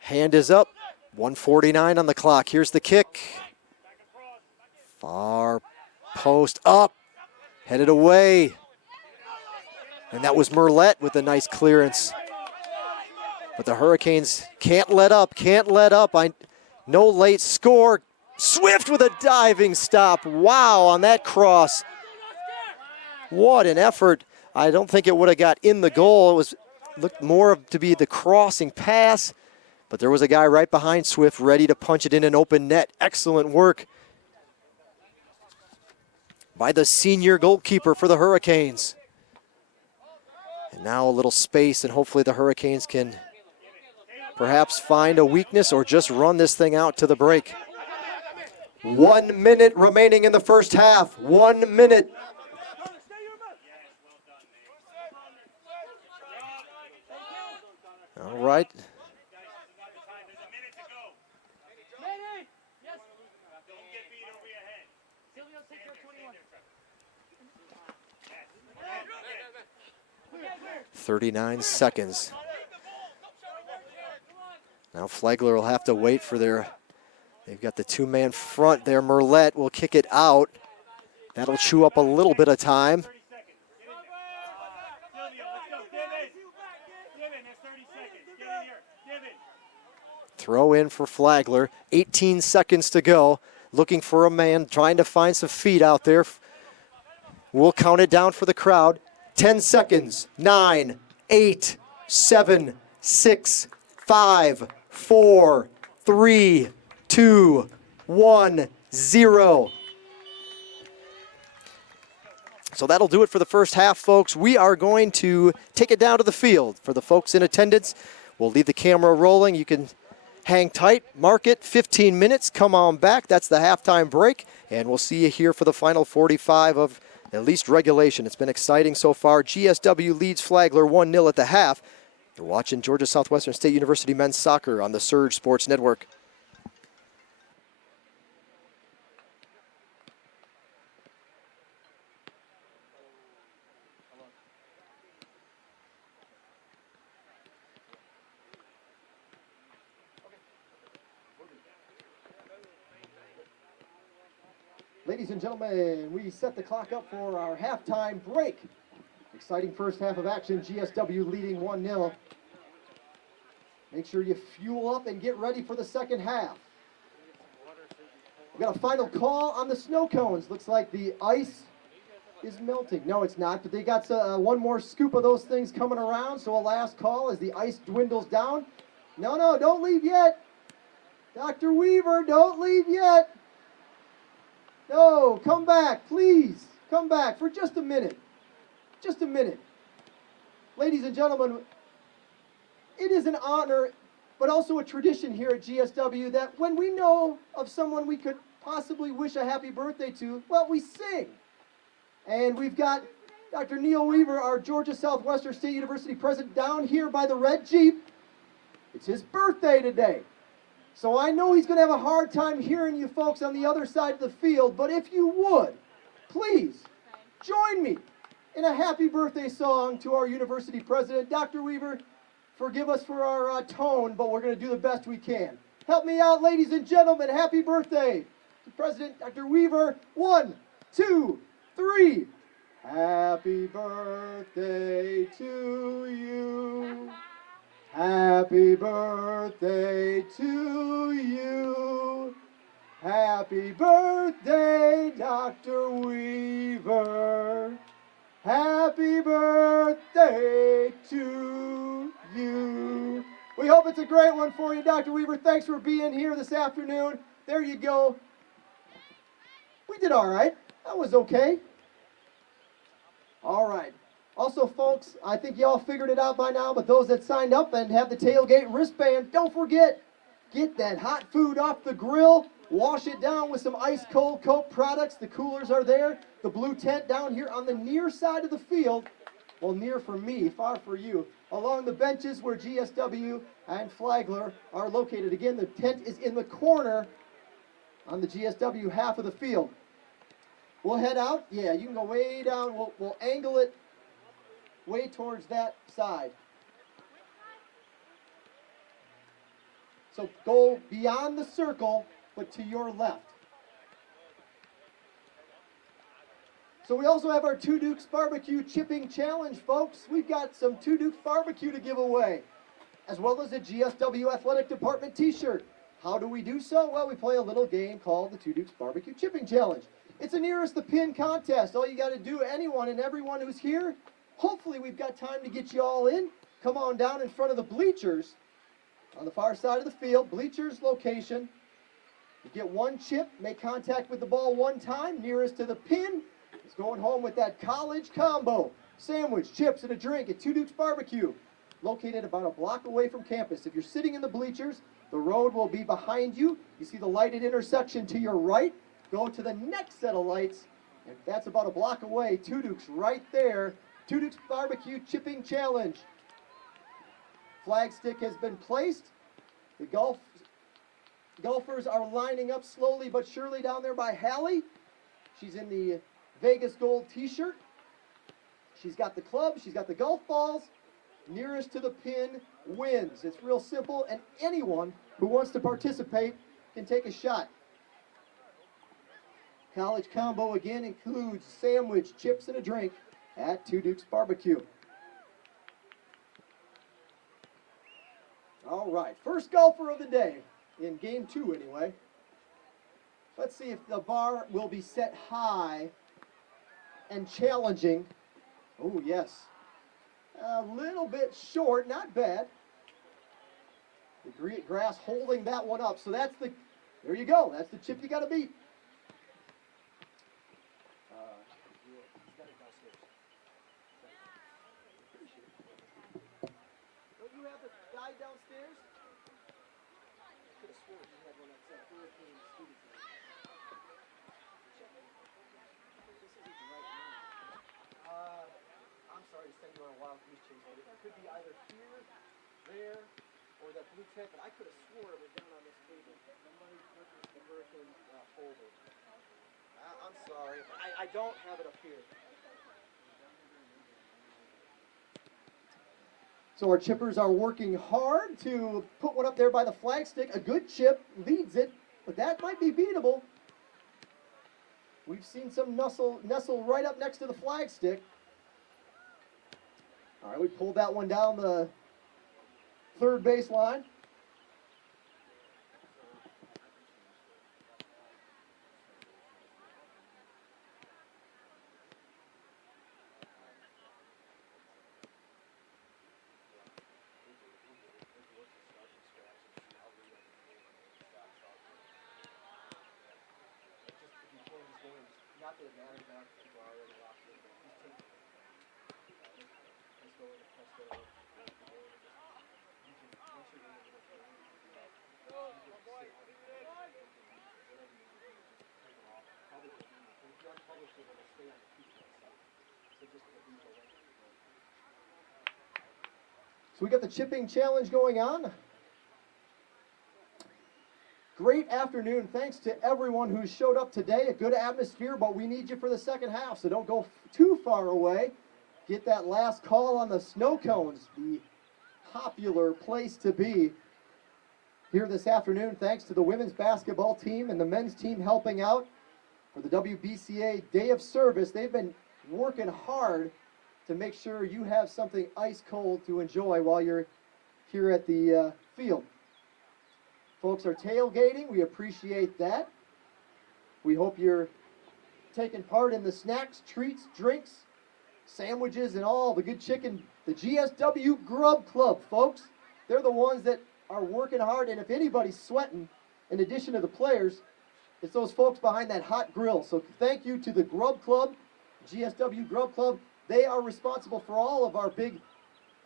Hand is up. 1:49 on the clock. Here's the kick. Far post up. Headed away. And that was Merlette with a nice clearance. But the Hurricanes can't let up. No late score. Swift with a diving stop. Wow, on that cross. What an effort. I don't think it would have got in the goal. Looked more to be the crossing pass. But there was a guy right behind Swift ready to punch it in an open net. Excellent work by the senior goalkeeper for the Hurricanes. And now a little space, and hopefully the Hurricanes can perhaps find a weakness or just run this thing out to the break. 1 minute remaining in the first half. 1 minute. All right. .39 seconds. Now Flagler will have to wait for they've got the 2-man front there. Merlette will kick it out. That'll chew up a little bit of time. Throw in for Flagler. 18 seconds to go. Looking for a man, trying to find some feet out there. We'll count it down for the crowd. 10 seconds. 9, 8, 7, 6, 5, 4, 3, 2, 1, 0. So that'll do it for the first half, folks. We are going to take it down to the field. For the folks in attendance, we'll leave the camera rolling. You can hang tight, mark it, 15 minutes, come on back. That's the halftime break, and we'll see you here for the final 45 of at least regulation. It's been exciting so far. GSW leads Flagler 1-0 at the half. You're watching Georgia Southwestern State University men's soccer on the Surge Sports Network. Ladies and gentlemen, we set the clock up for our halftime break. Exciting first half of action, GSW leading 1-0. Make sure you fuel up and get ready for the second half. We got a final call on the snow cones. Looks like the ice is melting. No, it's not, but they got one more scoop of those things coming around, so a last call as the ice dwindles down. No, don't leave yet. Dr. Weaver, don't leave yet. No, come back, please. Come back for just a minute. Just a minute. Ladies and gentlemen, it is an honor, but also a tradition here at GSW that when we know of someone we could possibly wish a happy birthday to, well, we sing. And we've got Dr. Neil Weaver, our Georgia Southwestern State University president, down here by the red Jeep. It's his birthday today. So I know he's going to have a hard time hearing you folks on the other side of the field, but if you would, please join me in a happy birthday song to our university president. Dr. Weaver, forgive us for our tone, but we're going to do the best we can. Help me out, ladies and gentlemen. Happy birthday to President Dr. Weaver. 1, 2, 3. Happy birthday to you. Happy birthday to you. Happy birthday, Dr. Weaver. Happy birthday to you. We hope it's a great one for you, Dr. Weaver. Thanks for being here this afternoon. There you go. We did all right. That was okay. All right. Also, folks, I think y'all figured it out by now, but those that signed up and have the tailgate wristband, don't forget, get that hot food off the grill, wash it down with some ice cold Coke products. The coolers are there. The blue tent down here on the near side of the field, well, near for me, far for you, along the benches where GSW and Flagler are located. Again, the tent is in the corner on the GSW half of the field. We'll head out. Yeah, you can go way down. We'll angle it way towards that side. So go beyond the circle, but to your left. So we also have our Two Dukes Barbecue Chipping Challenge, folks. We've got some Two Dukes Barbecue to give away, as well as a GSW Athletic Department t-shirt. How do we do so? Well, we play a little game called the Two Dukes Barbecue Chipping Challenge. It's a nearest the pin contest. All you got to do, anyone and everyone who's here, hopefully we've got time to get you all in. Come on down in front of the bleachers on the far side of the field. Bleachers location. You get one chip, make contact with the ball one time. Nearest to the pin is going home with that college combo. Sandwich, chips, and a drink at Two Dukes Barbecue. Located about a block away from campus. If you're sitting in the bleachers, the road will be behind you. You see the lighted intersection to your right. Go to the next set of lights, and that's about a block away. Two Dukes right there. Two Dukes Barbecue Chipping Challenge. Flag stick has been placed. The golfers are lining up slowly but surely down there by Hallie. She's in the Vegas Gold t-shirt. She's got the club. She's got the golf balls. Nearest to the pin wins. It's real simple, and anyone who wants to participate can take a shot. College combo again includes sandwich, chips, and a drink at Two Dukes Barbecue. All right, first golfer of the day, in game 2 anyway. Let's see if the bar will be set high and challenging. Oh, yes. A little bit short, not bad. The grass holding that one up. So that's there you go. That's the chip you got to beat. Don't you have the guy downstairs? I could have sworn you had one that said Hurricane Student. This isn't the right name. I'm sorry to send you on a wild goose chase, but it could be either here there or that blue tip, but I could have swore it was down on this table. Somebody purchased the Hurricane folder. I'm sorry. I don't have it up here. So our chippers are working hard to put one up there by the flag stick. A good chip leads it, but that might be beatable. We've seen some nestle right up next to the flag stick. All right, we pulled that one down the third base line. Not that it matters now, people are already locked in, but he's taking it. Let's go in and press the you can once you're in the middle frame, you can sit on it. Probably if you unpublish it, it'll stay on the piece of itself. So just leave it away. So we got the chipping challenge going on. Great afternoon. Thanks to everyone who showed up today. A good atmosphere, but we need you for the second half, so don't go too far away. Get that last call on the snow cones, the popular place to be here this afternoon. Thanks to the women's basketball team and the men's team helping out for the WBCA Day of Service. They've been working hard to make sure you have something ice cold to enjoy while you're here at the field. Folks are tailgating. We appreciate that. We hope you're taking part in the snacks, treats, drinks, sandwiches, and all the good chicken. The GSW Grub Club, folks. They're the ones that are working hard, and if anybody's sweating, in addition to the players, it's those folks behind that hot grill. So thank you to the Grub Club, GSW Grub Club. They are responsible for all of our big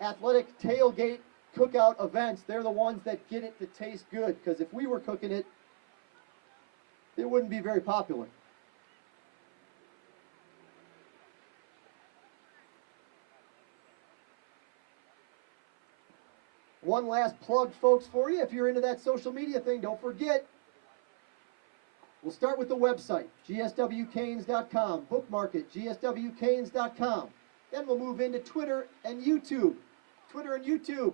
athletic tailgate cookout events. They're the ones that get it to taste good, because if we were cooking it, it wouldn't be very popular. One last plug, folks, for you. If you're into that social media thing, don't forget, we'll start with the website, gswcanes.com. Bookmark it, gswcanes.com. Then we'll move into Twitter and YouTube. Twitter and YouTube.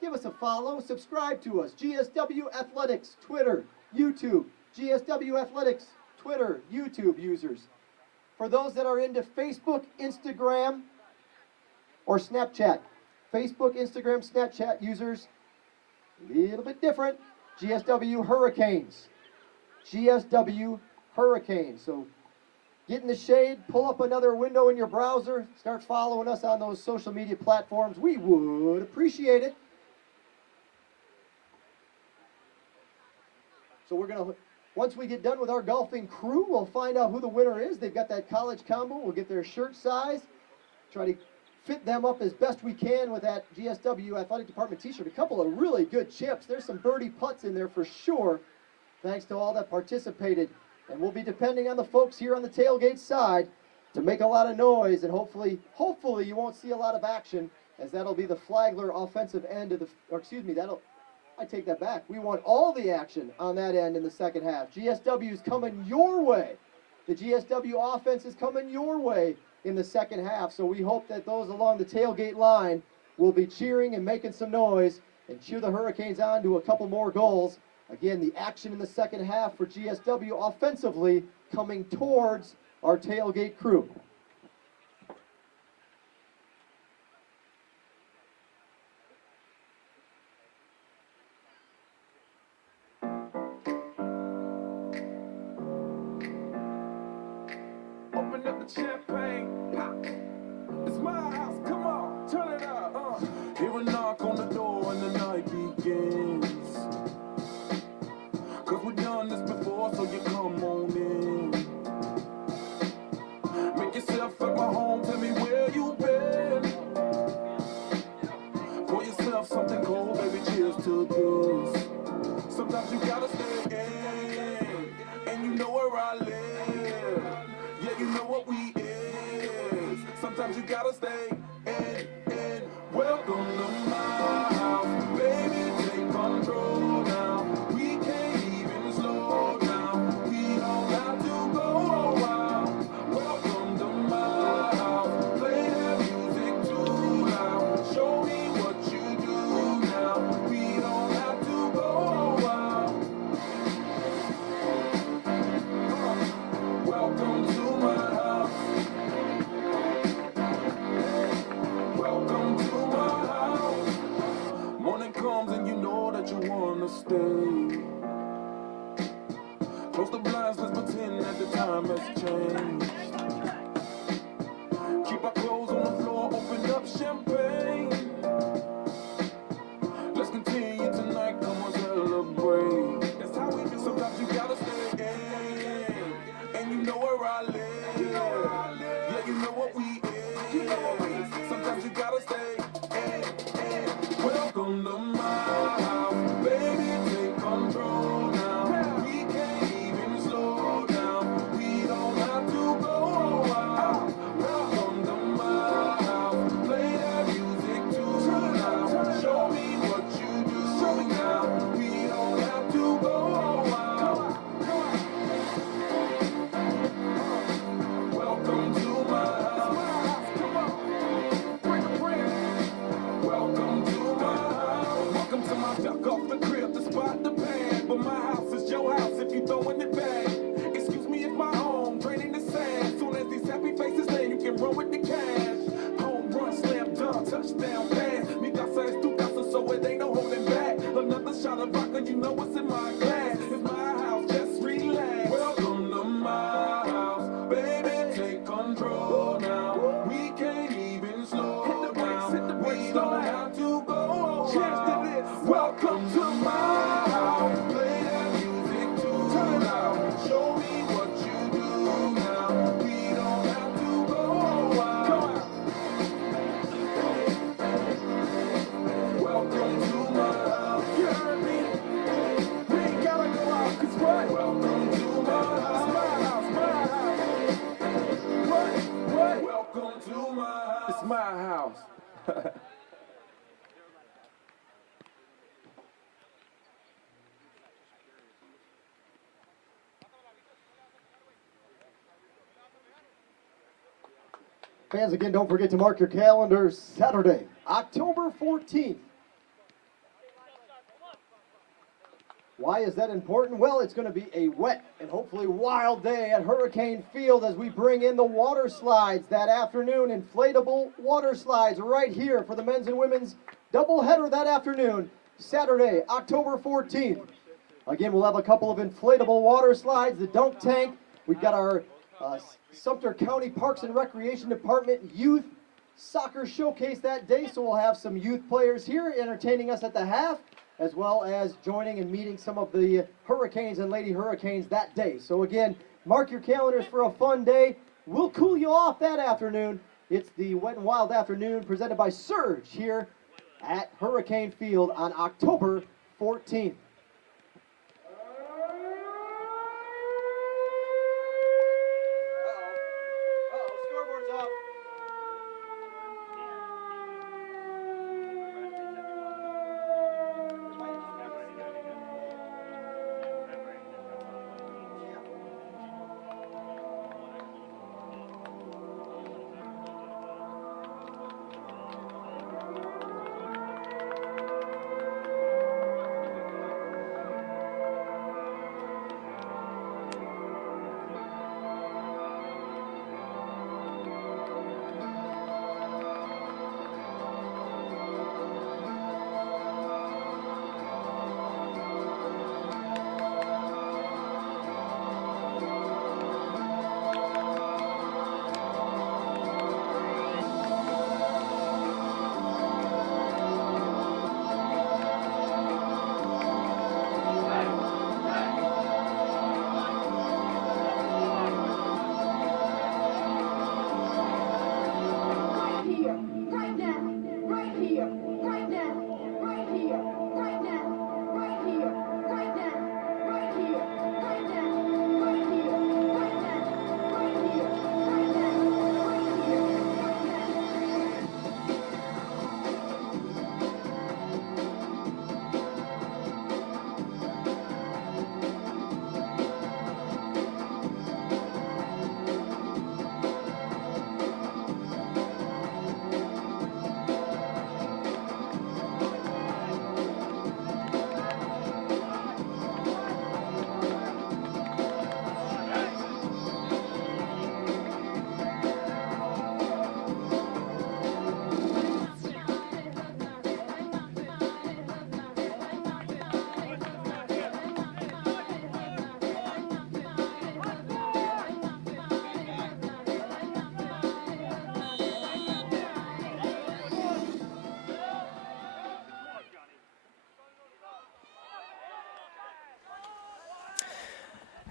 Give us a follow, subscribe to us. GSW Athletics, Twitter, YouTube. GSW Athletics, Twitter, YouTube users. For those that are into Facebook, Instagram, or Snapchat. Facebook, Instagram, Snapchat users, a little bit different. GSW Hurricanes. GSW Hurricanes. So get in the shade, pull up another window in your browser, start following us on those social media platforms. We would appreciate it. So we're going to, once we get done with our golfing crew, we'll find out who the winner is. They've got that college combo. We'll get their shirt size, try to fit them up as best we can with that GSW Athletic Department t-shirt. A couple of really good chips. There's some birdie putts in there for sure, thanks to all that participated. And we'll be depending on the folks here on the tailgate side to make a lot of noise, and hopefully you won't see a lot of action, as that'll be the Flagler offensive end of the, I take that back. We want all the action on that end in the second half. GSW is coming your way. The GSW offense is coming your way in the second half. So we hope that those along the tailgate line will be cheering and making some noise and cheer the Hurricanes on to a couple more goals. Again, the action in the second half for GSW offensively coming towards our tailgate crew. Open up the champagne, pop. It's my house, come on, turn it up. Hear a knock on the door and the night begins. Cause we've done this before, so you come on in. Make yourself at my home, tell me where you been. Pour yourself something cold, baby, cheers to this. Sometimes you gotta stay in, and you know where I live. Yeah, you know what we is. Sometimes you gotta stay in. Welcome to my house. It's my house. Fans, again, don't forget to mark your calendars. Saturday, October 14th. Why is that important? Well, it's going to be a wet and hopefully wild day at Hurricane Field as we bring in the water slides that afternoon. Inflatable water slides right here for the men's and women's doubleheader that afternoon, Saturday, October 14th. Again, we'll have a couple of inflatable water slides, the dunk tank. We've got our Sumter County Parks and Recreation Department youth soccer showcase that day, so we'll have some youth players here entertaining us at the half, as well as joining and meeting some of the Hurricanes and Lady Hurricanes that day. So again, mark your calendars for a fun day. We'll cool you off that afternoon. It's the Wet and Wild Afternoon presented by Surge here at Hurricane Field on October 14th. Scoreboard's off.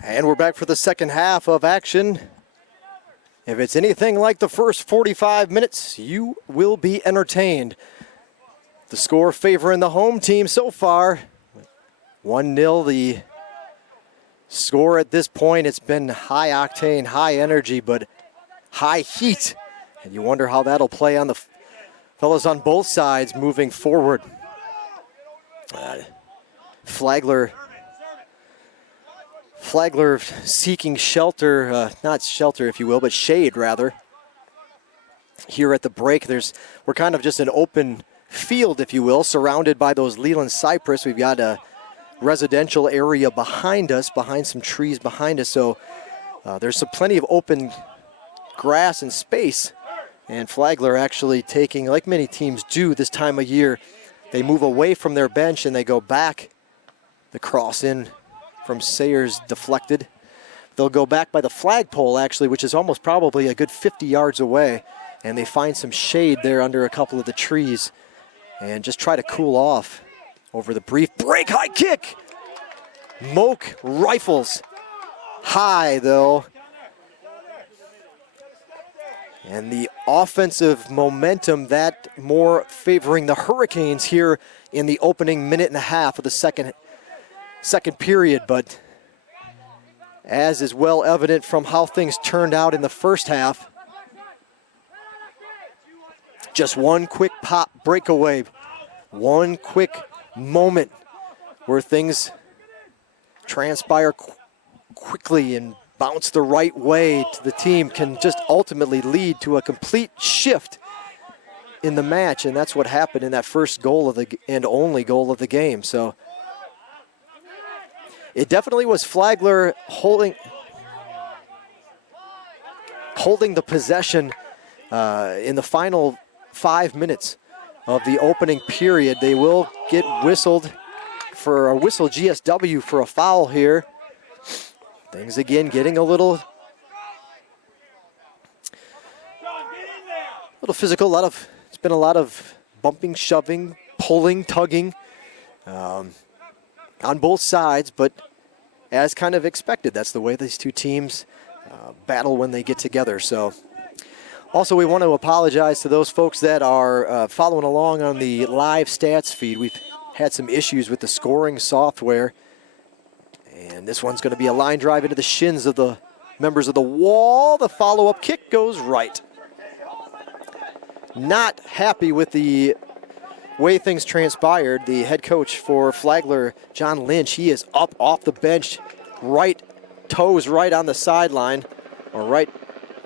And we're back for the second half of action. If it's anything like the first 45 minutes, you will be entertained. The score favoring the home team so far, 1-0 the score at this point. It's been high octane, high energy, but high heat. And you wonder how that'll play on the fellas on both sides moving forward. Flagler seeking shelter, not shelter if you will, but shade rather. Here at the break, we're kind of just an open field, if you will, surrounded by those Leland cypress. We've got a residential area behind us, behind some trees behind us, so there's plenty of open grass and space. And Flagler actually taking, like many teams do this time of year, they move away from their bench and they go back. The cross in from Sayers deflected. They'll go back by the flagpole, actually, which is almost probably a good 50 yards away. And they find some shade there under a couple of the trees and just try to cool off over the brief break. High kick! Moak rifles. High, though. And the offensive momentum, that more favoring the Hurricanes here in the opening minute and a half of the second period. But as is well evident from how things turned out in the first half, Just one quick pop breakaway, one quick moment where things transpire quickly and bounce the right way to the team can just ultimately lead to a complete shift in the match, and that's what happened in that first goal of the and only goal of the game. So it definitely was Flagler holding the possession in the final 5 minutes of the opening period. They will get whistled for a whistle GSW for a foul here. Things again getting a little physical. It's been a lot of bumping, shoving, pulling, tugging on both sides, but as kind of expected, that's the way these two teams battle when they get together. So also we want to apologize to those folks that are following along on the live stats feed. We've had some issues with the scoring software. And this one's going to be a line drive into the shins of the members of the wall. The follow-up kick goes right. Not happy with the way things transpired. The head coach for Flagler, John Lynch, he is up off the bench, toes right on the sideline, or right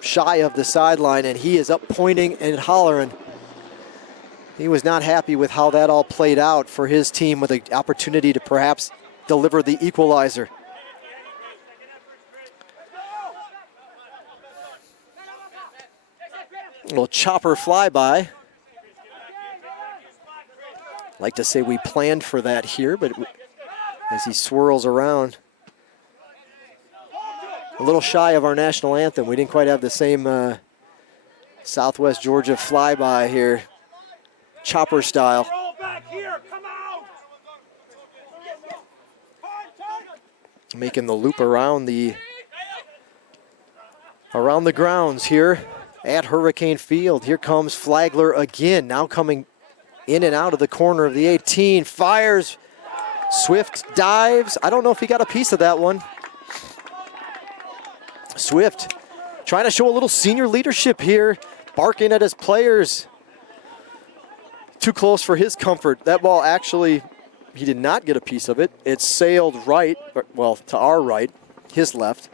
shy of the sideline, and he is up pointing and hollering. He was not happy with how that all played out for his team with the opportunity to perhaps deliver the equalizer. A little chopper flyby. Like to say we planned for that here, but as he swirls around, a little shy of our national anthem. We didn't quite have the same Southwest Georgia flyby here, chopper style. Making the loop around the grounds here at Hurricane Field. Here comes Flagler again, now coming in and out of the corner of the 18. Fires, Swift dives. I don't know if he got a piece of that one. Swift trying to show a little senior leadership here, barking at his players. Too close for his comfort. That ball actually, he did not get a piece of it. It sailed right, well, to our right, his left.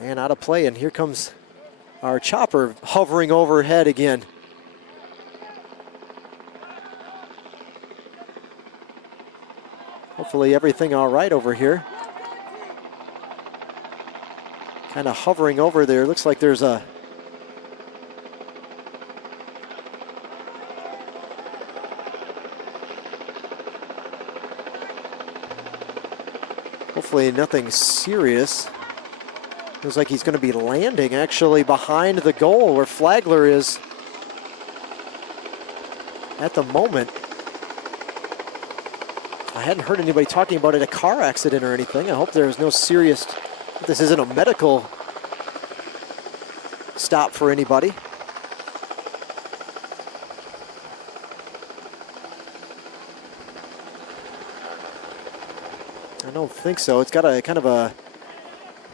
And out of play, and here comes our chopper hovering overhead again. Hopefully everything all right over here. Kind of hovering over there. Looks like there's a hopefully nothing serious. Looks like he's going to be landing actually behind the goal where Flagler is at the moment. I hadn't heard anybody talking about it, a car accident or anything. I hope there's no serious, this isn't a medical stop for anybody. I don't think so. It's got a kind of a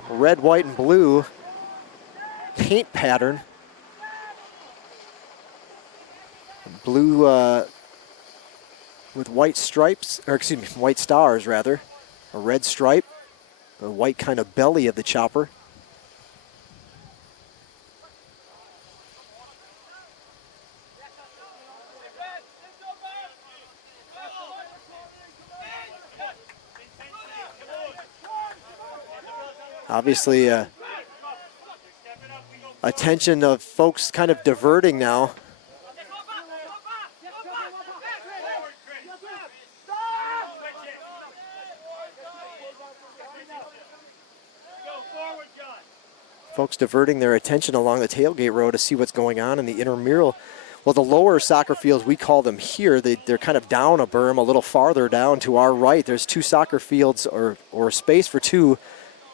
red, white, and blue paint pattern. Blue with white stripes, or excuse me, white stars rather. A red stripe, a white kind of belly of the chopper. Obviously, attention of folks kind of diverting now. Folks diverting their attention along the tailgate row to see what's going on in the intramural. Well, the lower soccer fields, we call them here, they're kind of down a berm a little farther down to our right. There's two soccer fields or space for two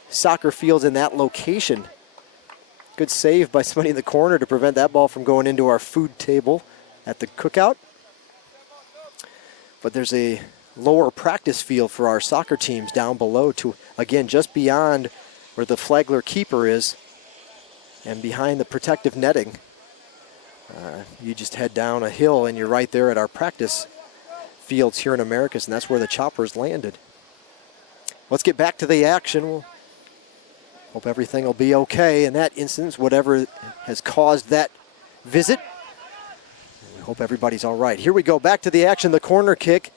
soccer fields in that location. Good save by somebody in the corner to prevent that ball from going into our food table at the cookout. But there's a lower practice field for our soccer teams down below to, again, just beyond where the Flagler keeper is and behind the protective netting. You just head down a hill and you're right there at our practice fields here in Americus, and that's where the Choppers landed. Let's get back to the action. We'll hope everything will be okay in that instance, whatever has caused that visit. We hope everybody's all right. Here we go, back to the action, the corner kick.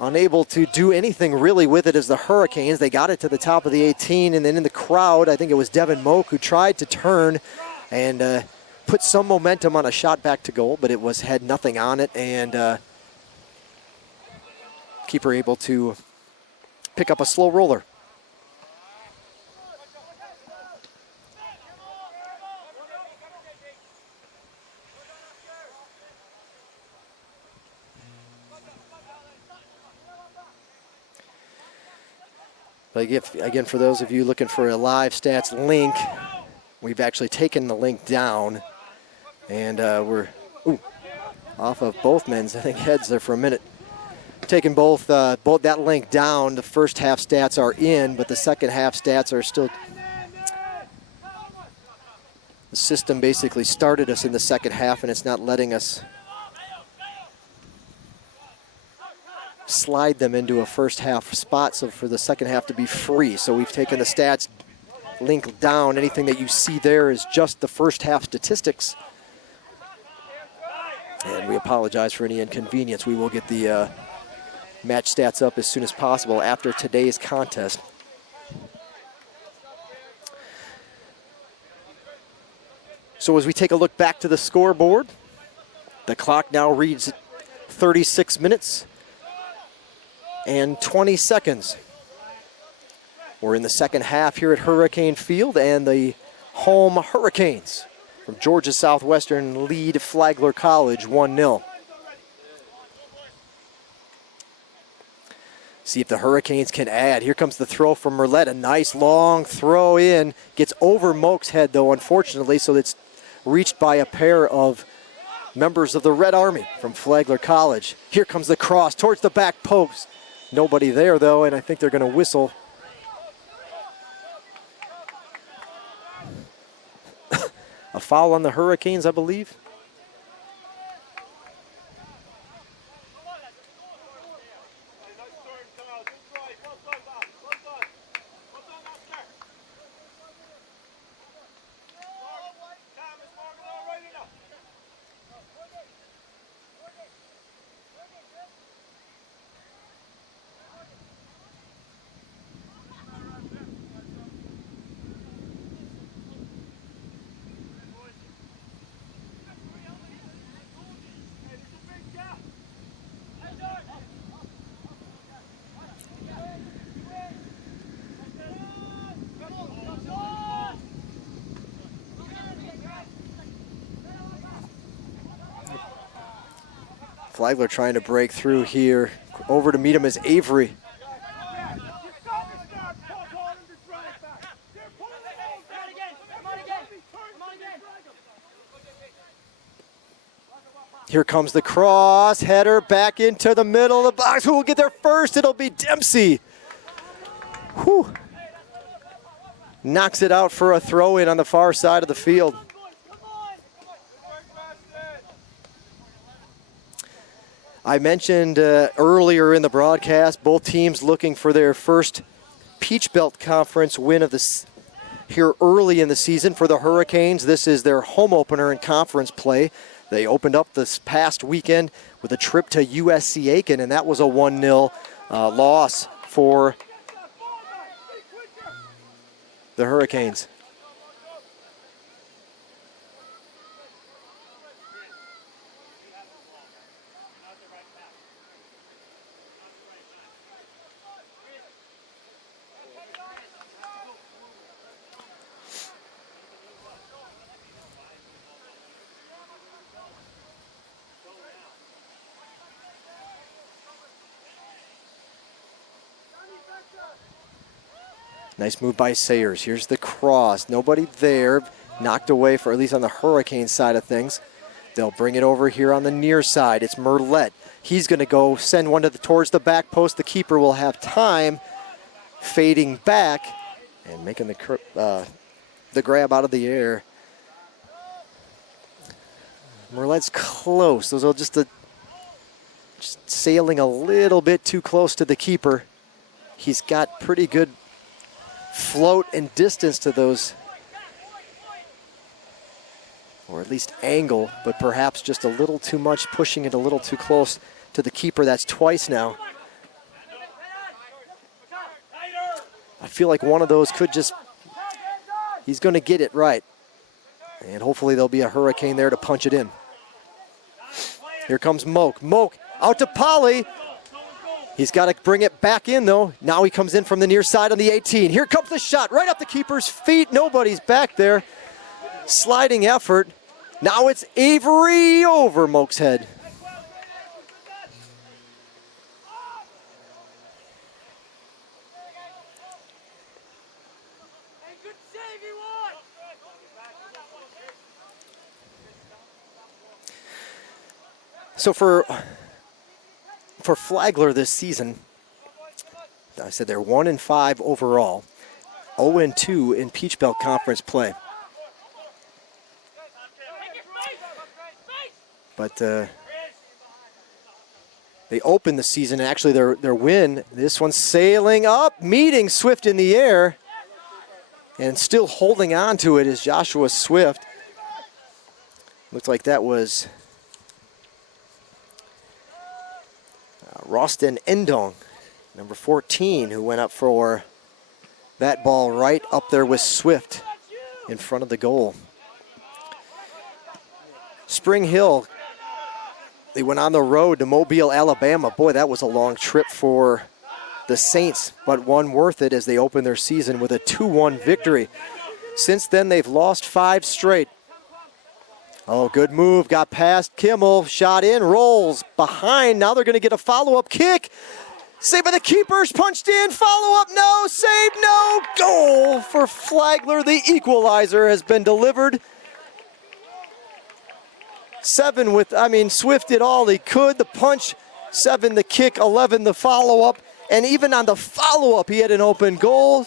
Unable to do anything really with it as the Hurricanes. They got it to the top of the 18, and then in the crowd, I think it was Devin Moak who tried to turn and put some momentum on a shot back to goal, but it had nothing on it, and keeper able to pick up a slow roller. But again, for those of you looking for a live stats link, we've actually taken the link down, and we're off of both men's, I think, heads there for a minute. Taking both that link down. The first half stats are in, but the second half stats are still. The system basically started us in the second half, and it's not letting us slide them into a first half spot, so for the second half to be free. So we've taken the stats link down. Anything that you see there is just the first half statistics. And we apologize for any inconvenience. We will get the match stats up as soon as possible after today's contest. So as we take a look back to the scoreboard, the clock now reads 36 minutes and 20 seconds. We're in the second half here at Hurricane Field, and the home Hurricanes from Georgia Southwestern lead Flagler College 1-0. See if the Hurricanes can add. Here comes the throw from Merlette. A nice long throw in. Gets over Moak's head, though, unfortunately, so it's reached by a pair of members of the Red Army from Flagler College. Here comes the cross towards the back post. Nobody there, though, and I think they're going to whistle. A foul on the Hurricanes, I believe. Flagler trying to break through here. Over to meet him is Avery. Here comes the cross, header back into the middle of the box. Who will get there first? It'll be Dempsey. Whew. Knocks it out for a throw-in on the far side of the field. I mentioned earlier in the broadcast, both teams looking for their first Peach Belt Conference win of this here early in the season. For the Hurricanes, this is their home opener in conference play. They opened up this past weekend with a trip to USC Aiken, and that was a 1-0 loss for the Hurricanes. Nice move by Sayers. Here's the cross. Nobody there. Knocked away for at least on the Hurricane side of things. They'll bring it over here on the near side. It's Merlette. He's going to go send one towards the back post. The keeper will have time fading back and making the grab out of the air. Merlet's close. Those are just sailing a little bit too close to the keeper. He's got pretty good float and distance to those, or at least angle, but perhaps just a little too much, pushing it a little too close to the keeper. That's twice now. I feel like one of those could just, he's going to get it right. And hopefully there'll be a hurricane there to punch it in. Here comes Moak. Moak out to Polly. He's got to bring it back in, though. Now he comes in from the near side on the 18. Here comes the shot, right up the keeper's feet. Nobody's back there. Sliding effort. Now it's Avery over Moak's head. So for Flagler this season, I said they're 1-5 overall, 0-2 in Peach Belt Conference play. But they opened the season, actually their win, this one's sailing up, meeting Swift in the air, and still holding on to it is Joshua Swift. Looks like that was Rostin Endong, number 14, who went up for that ball right up there with Swift in front of the goal. Spring Hill, they went on the road to Mobile, Alabama. Boy, that was a long trip for the Saints, but one worth it as they opened their season with a 2-1 victory. Since then, they've lost 5 straight. Oh, good move. Got past Kimmel. Shot in. Rolls behind. Now they're going to get a follow-up kick. Saved by the keepers. Punched in. Follow-up. No. Save. No. Goal for Flagler. The equalizer has been delivered. Swift did all he could. The punch. 7 the kick. 11 the follow-up. And even on the follow-up, he had an open goal.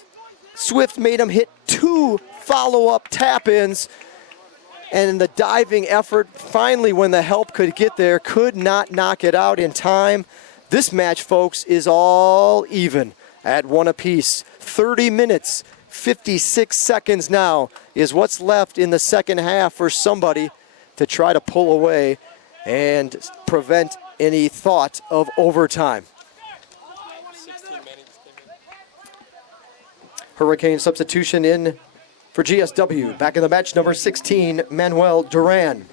Swift made him hit 2 follow-up tap-ins. And in the diving effort, finally when the help could get there, could not knock it out in time. This match, folks, is all even at 1 apiece. 30 minutes, 56 seconds now is what's left in the second half for somebody to try to pull away and prevent any thought of overtime. Hurricane substitution in for GSW. Back in the match, number 16, Manuel Duran.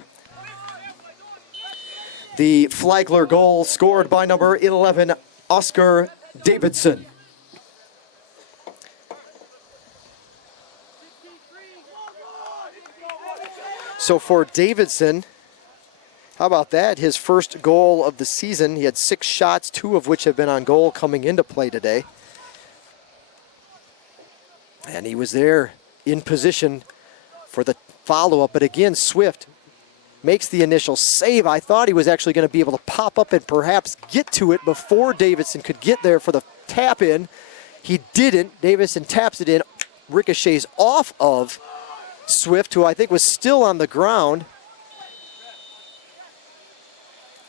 The Flagler goal scored by number 11, Oscar Davidson. So for Davidson, how about that? His first goal of the season. He had 6 shots, 2 of which have been on goal coming into play today. And he was there in position for the follow-up. But again, Swift makes the initial save. I thought he was actually going to be able to pop up and perhaps get to it before Davidson could get there for the tap-in. He didn't. Davidson taps it in, ricochets off of Swift, who I think was still on the ground.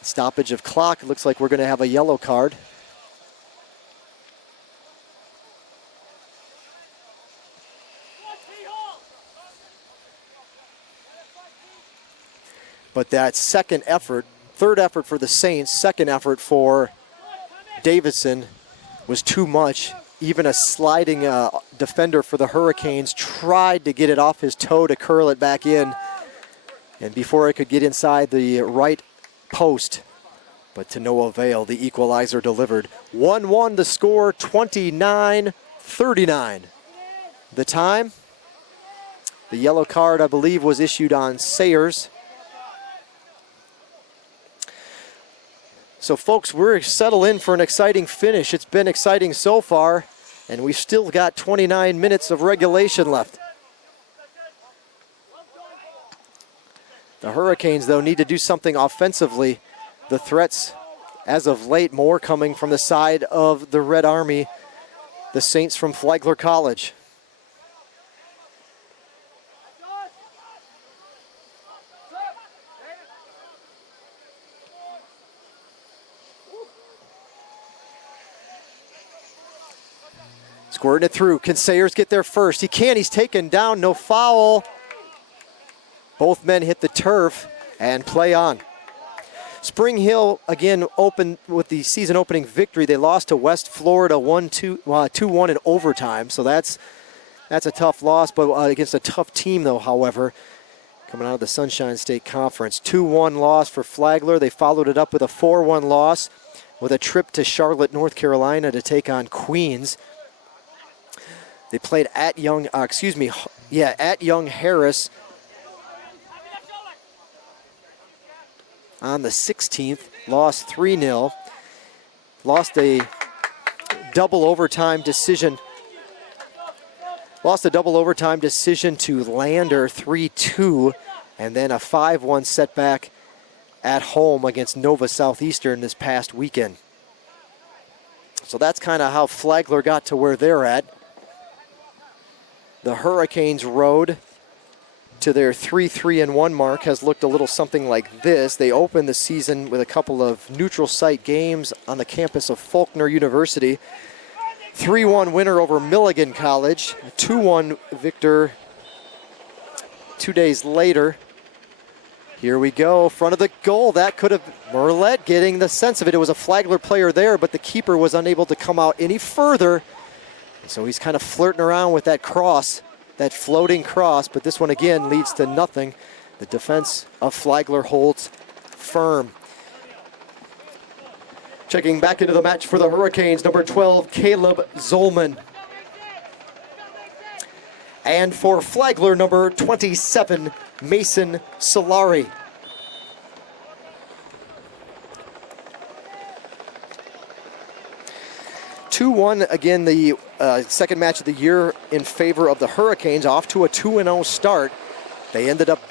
Stoppage of clock. It looks like we're going to have a yellow card. But that second effort, third effort for the Saints, second effort for Davidson was too much. Even a sliding defender for the Hurricanes tried to get it off his toe to curl it back in. And before it could get inside the right post, but to no avail, the equalizer delivered. 1-1 the score, 29-39. The time, the yellow card, I believe, was issued on Sayers. So, folks, we're settled in for an exciting finish. It's been exciting so far, and we've still got 29 minutes of regulation left. The Hurricanes, though, need to do something offensively. The threats, as of late, more coming from the side of the Red Army, the Saints from Flagler College. Squirting it through. Can Sayers get there first? He can. He's taken down. No foul. Both men hit the turf and play on. Spring Hill, again, opened with the season opening victory. They lost to West Florida 2-1 in overtime. So that's a tough loss, but against a tough team, though, however, coming out of the Sunshine State Conference. 2-1 loss for Flagler. They followed it up with a 4-1 loss with a trip to Charlotte, North Carolina to take on Queens. They played at Young Harris on the 16th, lost 3-0, lost a double overtime decision to Lander 3-2, and then a 5-1 setback at home against Nova Southeastern this past weekend. So that's kind of how Flagler got to where they're at. The Hurricanes' road to their 3-3-1 mark has looked a little something like this. They opened the season with a couple of neutral site games on the campus of Faulkner University. 3-1 winner over Milligan College. A 2-1 victor 2 days later. Here we go, front of the goal. That could have, Merlette getting the sense of it. It was a Flagler player there, but the keeper was unable to come out any further. So he's kind of flirting around with that cross, that floating cross, but this one again leads to nothing. The defense of Flagler holds firm. Checking back into the match for the Hurricanes, number 12, Caleb Zolman. And for Flagler, number 27, Mason Solari. Again, the second match of the year in favor of the Hurricanes, off to a 2-0 start. They ended up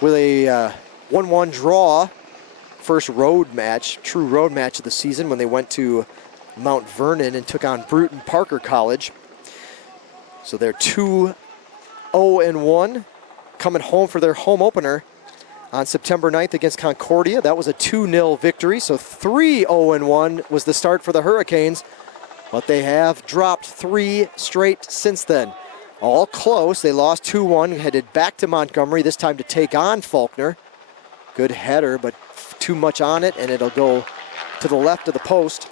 with a 1-1 draw, first road match, true road match of the season, when they went to Mount Vernon and took on Bruton Parker College. So they're 2-0-1, coming home for their home opener on September 9th against Concordia. That was a 2-0 victory, so 3-0-1 was the start for the Hurricanes. But they have dropped 3 straight since then. All close. They lost 2-1, headed back to Montgomery, this time to take on Faulkner. Good header, but too much on it, and it'll go to the left of the post.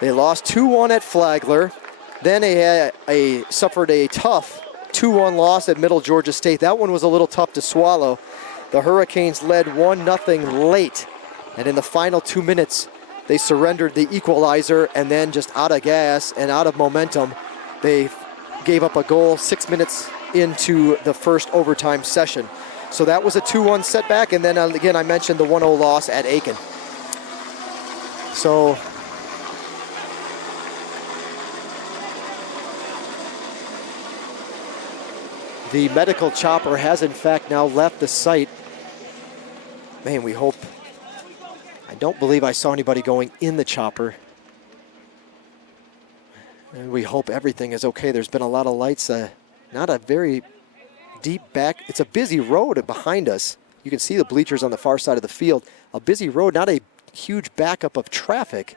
They lost 2-1 at Flagler. Then they suffered a tough 2-1 loss at Middle Georgia State. That one was a little tough to swallow. The Hurricanes led 1-0 late, and in the final 2 minutes, they surrendered the equalizer, and then just out of gas and out of momentum, they gave up a goal 6 minutes into the first overtime session. So that was a 2-1 setback, and then again, I mentioned the 1-0 loss at Aiken. So the medical chopper has in fact now left the site. Man, we hope. I don't believe I saw anybody going in the chopper. And we hope everything is okay. There's been a lot of lights, not a very deep back. It's a busy road behind us. You can see the bleachers on the far side of the field. A busy road, not a huge backup of traffic.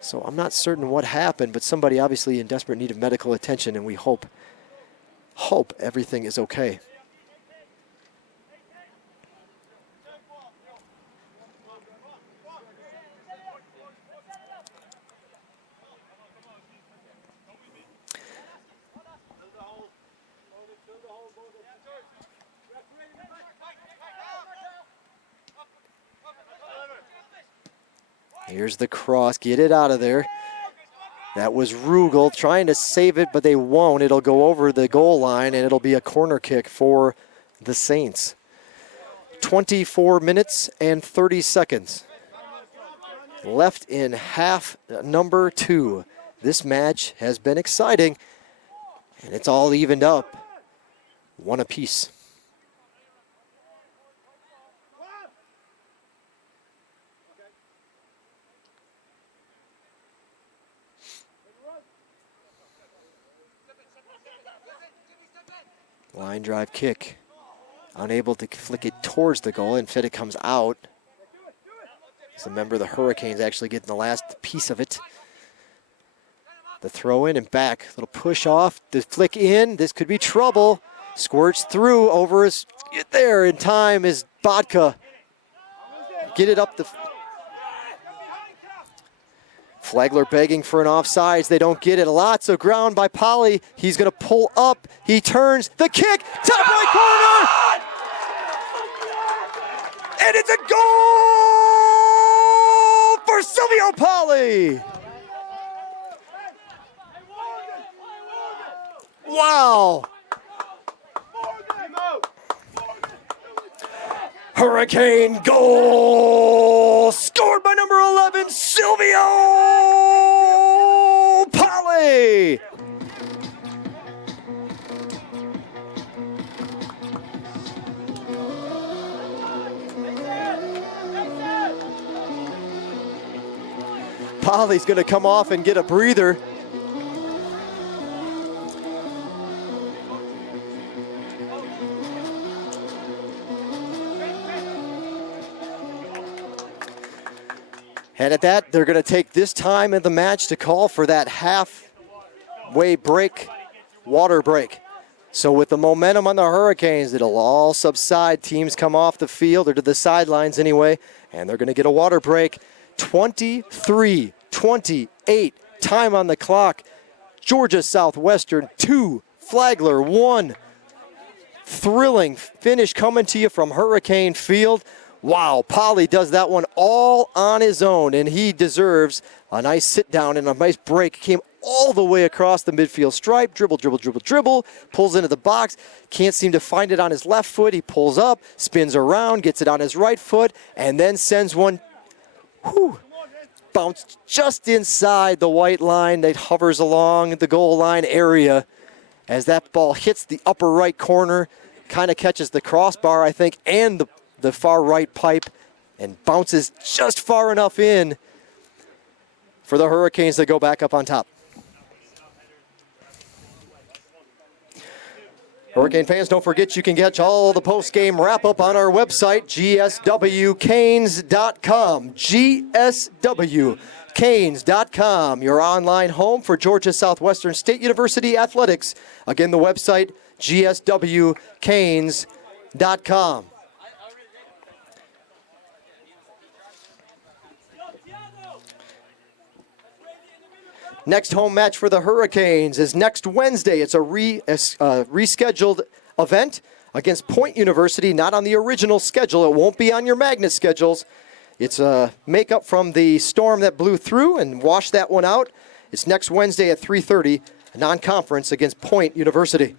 So I'm not certain what happened, but somebody obviously in desperate need of medical attention, and we hope everything is okay. Here's the cross, get it out of there. That was Rugel trying to save it, but they won't. It'll go over the goal line, and it'll be a corner kick for the Saints. 24 minutes and 30 seconds left in half number 2. This match has been exciting, and it's all evened up. 1 apiece. Line drive kick. Unable to flick it towards the goal. Instead, it comes out. As a member of the Hurricanes actually getting the last piece of it. The throw in and back. Little push off. The flick in. This could be trouble. Squirts through over his. Get there in time is Bodka. Get it up the. Flagler begging for an offsides. They don't get it. Lots of ground by Polly. He's going to pull up. He turns. The kick. Top right corner. And it's a goal for Silvio Polly. Wow. Hurricane goal scored by number 11, Silvio Polly. Polly's going to come off and get a breather. And at that, they're going to take this time in the match to call for that halfway break, water break. So with the momentum on the Hurricanes, it'll all subside. Teams come off the field, or to the sidelines anyway, and they're going to get a water break. 23-28, time on the clock. Georgia Southwestern 2, Flagler 1. Thrilling finish coming to you from Hurricane Field. Wow, Polly does that one all on his own, and he deserves a nice sit down and a nice break. Came all the way across the midfield stripe, dribble, pulls into the box, can't seem to find it on his left foot. He pulls up, spins around, gets it on his right foot, and then sends one, bounced just inside the white line that hovers along the goal line area as that ball hits the upper right corner, kind of catches the crossbar, I think, and the far right pipe, and bounces just far enough in for the Hurricanes to go back up on top. Hurricane fans, don't forget you can catch all the post-game wrap-up on our website, gswcanes.com. gswcanes.com, your online home for Georgia Southwestern State University athletics. Again, the website, gswcanes.com. Next home match for the Hurricanes is next Wednesday. It's a rescheduled event against Point University, not on the original schedule. It won't be on your magnet schedules. It's a makeup from the storm that blew through and washed that one out. It's next Wednesday at 3:30, a non-conference against Point University.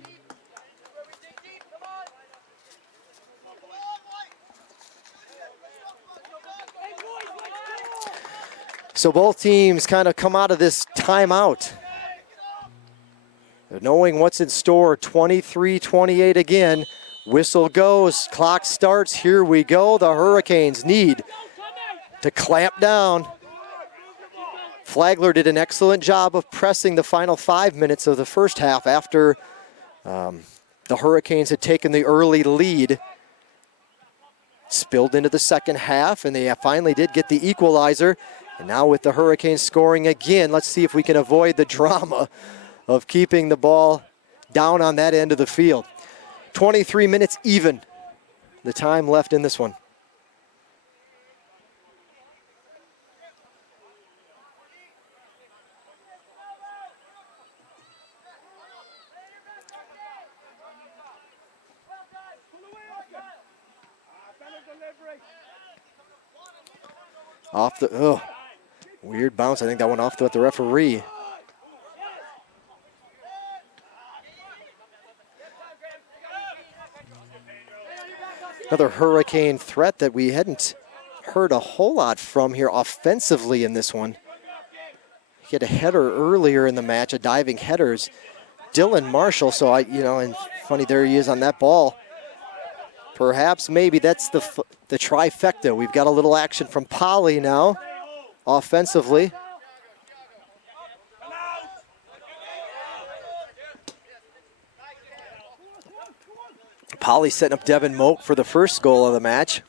So both teams kind of come out of this timeout knowing what's in store. 23-28 again. Whistle goes, clock starts, here we go. The Hurricanes need to clamp down. Flagler did an excellent job of pressing the final 5 minutes of the first half after the Hurricanes had taken the early lead. Spilled into the second half, and they finally did get the equalizer. And now with the Hurricanes scoring again, let's see if we can avoid the drama of keeping the ball down on that end of the field. 23 minutes even, the time left in this one. Off the, weird bounce. I think that went off the referee. Another Hurricane threat that we hadn't heard a whole lot from here offensively in this one. He had a header earlier in the match, a diving headers. Dylan Marshall, so and funny, there he is on that ball. Perhaps maybe that's the trifecta. We've got a little action from Polly now, offensively. Polly setting up Devin Moak for the first goal of the match.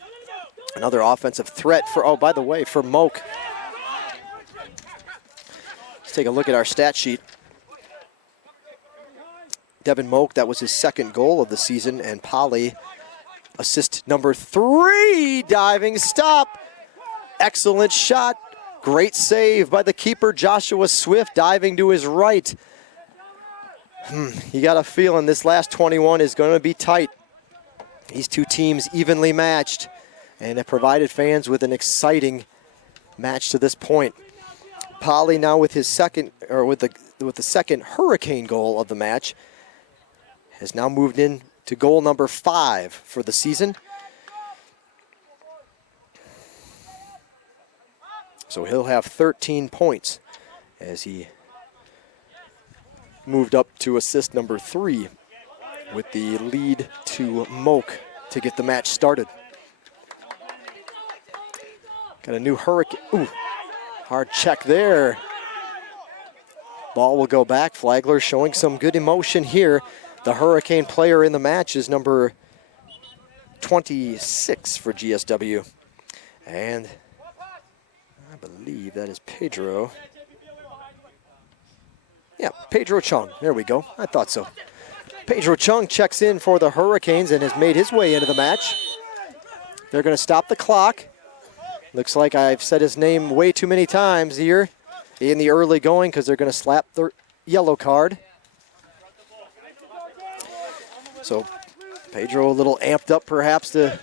Another offensive threat for, by the way, for Moak. take a look at our stat sheet. Devin Moak, that was his second goal of the season, and Polly, assist number 3, diving stop. Excellent shot. Great save by the keeper, Joshua Swift, diving to his right. You got a feeling this last 21 is going to be tight. These two teams evenly matched, and have provided fans with an exciting match to this point. Polly now with his second, or with the second Hurricane goal of the match, has now moved in to goal number 5 for the season. So he'll have 13 points as he moved up to assist number 3 with the lead to Moak to get the match started. Got a new Hurricane. Ooh, hard check there. Ball will go back. Flagler showing some good emotion here. The Hurricane player in the match is number 26 for GSW. And I believe that is Pedro. Yeah, Pedro Chung. There we go. I thought so. Pedro Chung checks in for the Hurricanes and has made his way into the match. They're going to stop the clock. Looks like I've said his name way too many times here in the early going because they're going to slap the yellow card. So Pedro a little amped up perhaps to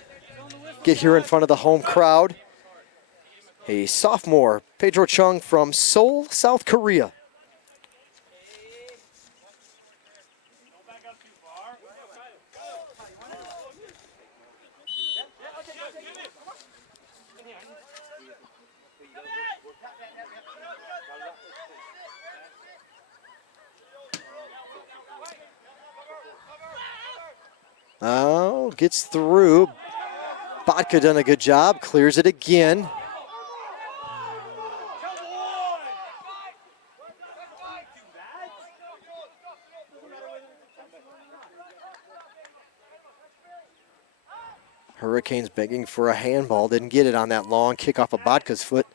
get here in front of the home crowd. A sophomore, Pedro Chung from Seoul, South Korea. Oh, gets through. Bodka done a good job, clears it again. Hurricanes begging for a handball, didn't get it on that long kick off of Bodka's foot.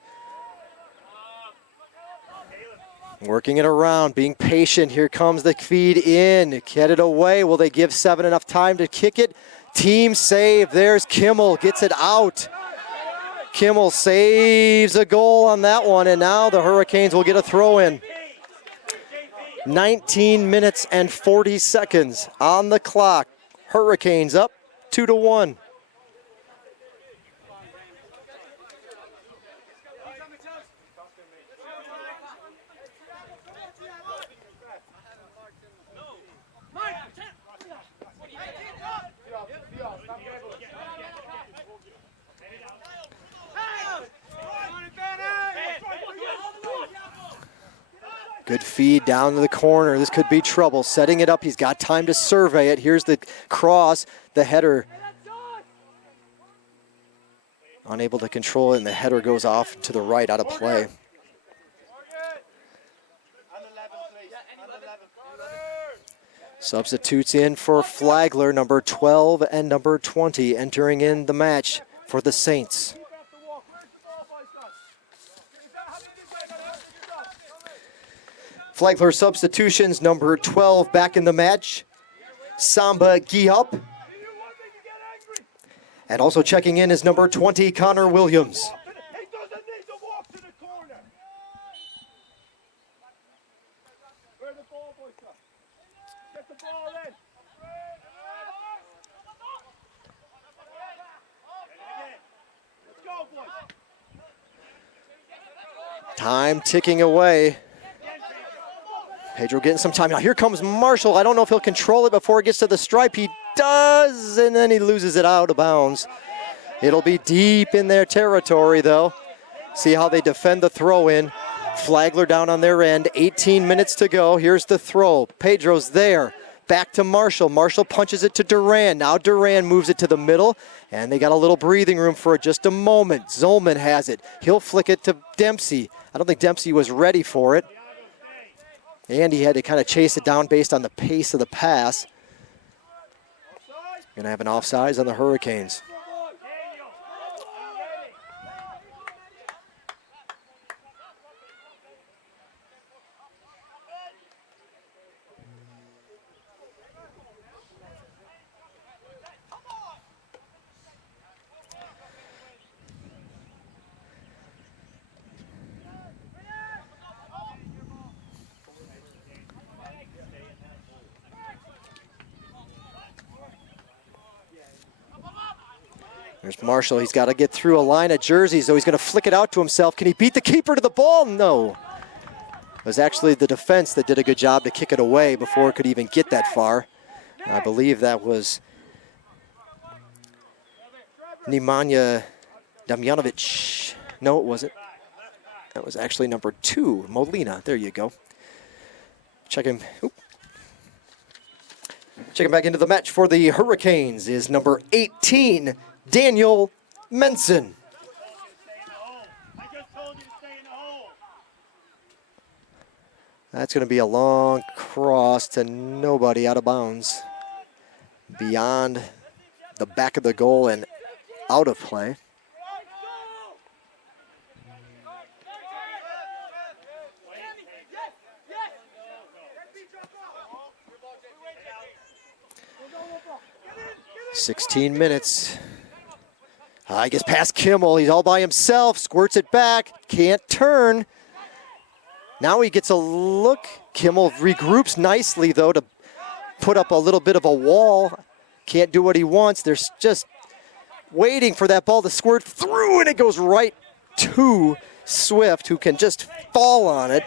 Working it around, being patient. Here comes the feed in. Get it away. Will they give Seven enough time to kick it? Team save. There's Kimmel. Gets it out. Kimmel saves a goal on that one, and now the Hurricanes will get a throw in. 19 minutes and 40 seconds on the clock. Hurricanes up 2-1. Good feed down to the corner. This could be trouble. Setting it up. He's got time to survey it. Here's the cross. The header. Unable to control it, and the header goes off to the right, out of play. Substitutes in for Flagler, number 12 and number 20, entering in the match for the Saints. Flagler substitutions, number 12 back in the match, Samba Giup. And also checking in is number 20, Connor Williams. Time ticking away. Pedro getting some time. Now here comes Marshall. I don't know if he'll control it before it gets to the stripe. He does, and then he loses it out of bounds. It'll be deep in their territory, though. See how they defend the throw-in. Flagler down on their end. 18 minutes to go. Here's the throw. Pedro's there. Back to Marshall. Marshall punches it to Duran. Now Duran moves it to the middle, and they got a little breathing room for just a moment. Zolman has it. He'll flick it to Dempsey. I don't think Dempsey was ready for it. And he had to kind of chase it down based on the pace of the pass. Going to have an offsides on the Hurricanes. There's Marshall. He's got to get through a line of jerseys, so he's going to flick it out to himself. Can he beat the keeper to the ball? No. It was actually the defense that did a good job to kick it away before it could even get that far. I believe that was Nemanja Damjanovic. No, it wasn't. That was actually number 2, Molina. There you go. Checking back into the match for the Hurricanes is number 18, Daniel Menson. That's going to be a long cross to nobody, out of bounds. Beyond the back of the goal and out of play. "16 minutes. I guess past Kimmel. He's all by himself. Squirts it back. Can't turn. Now he gets a look. Kimmel regroups nicely, though, to put up a little bit of a wall. Can't do what he wants. They're just waiting for that ball to squirt through, and it goes right to Swift, who can just fall on it.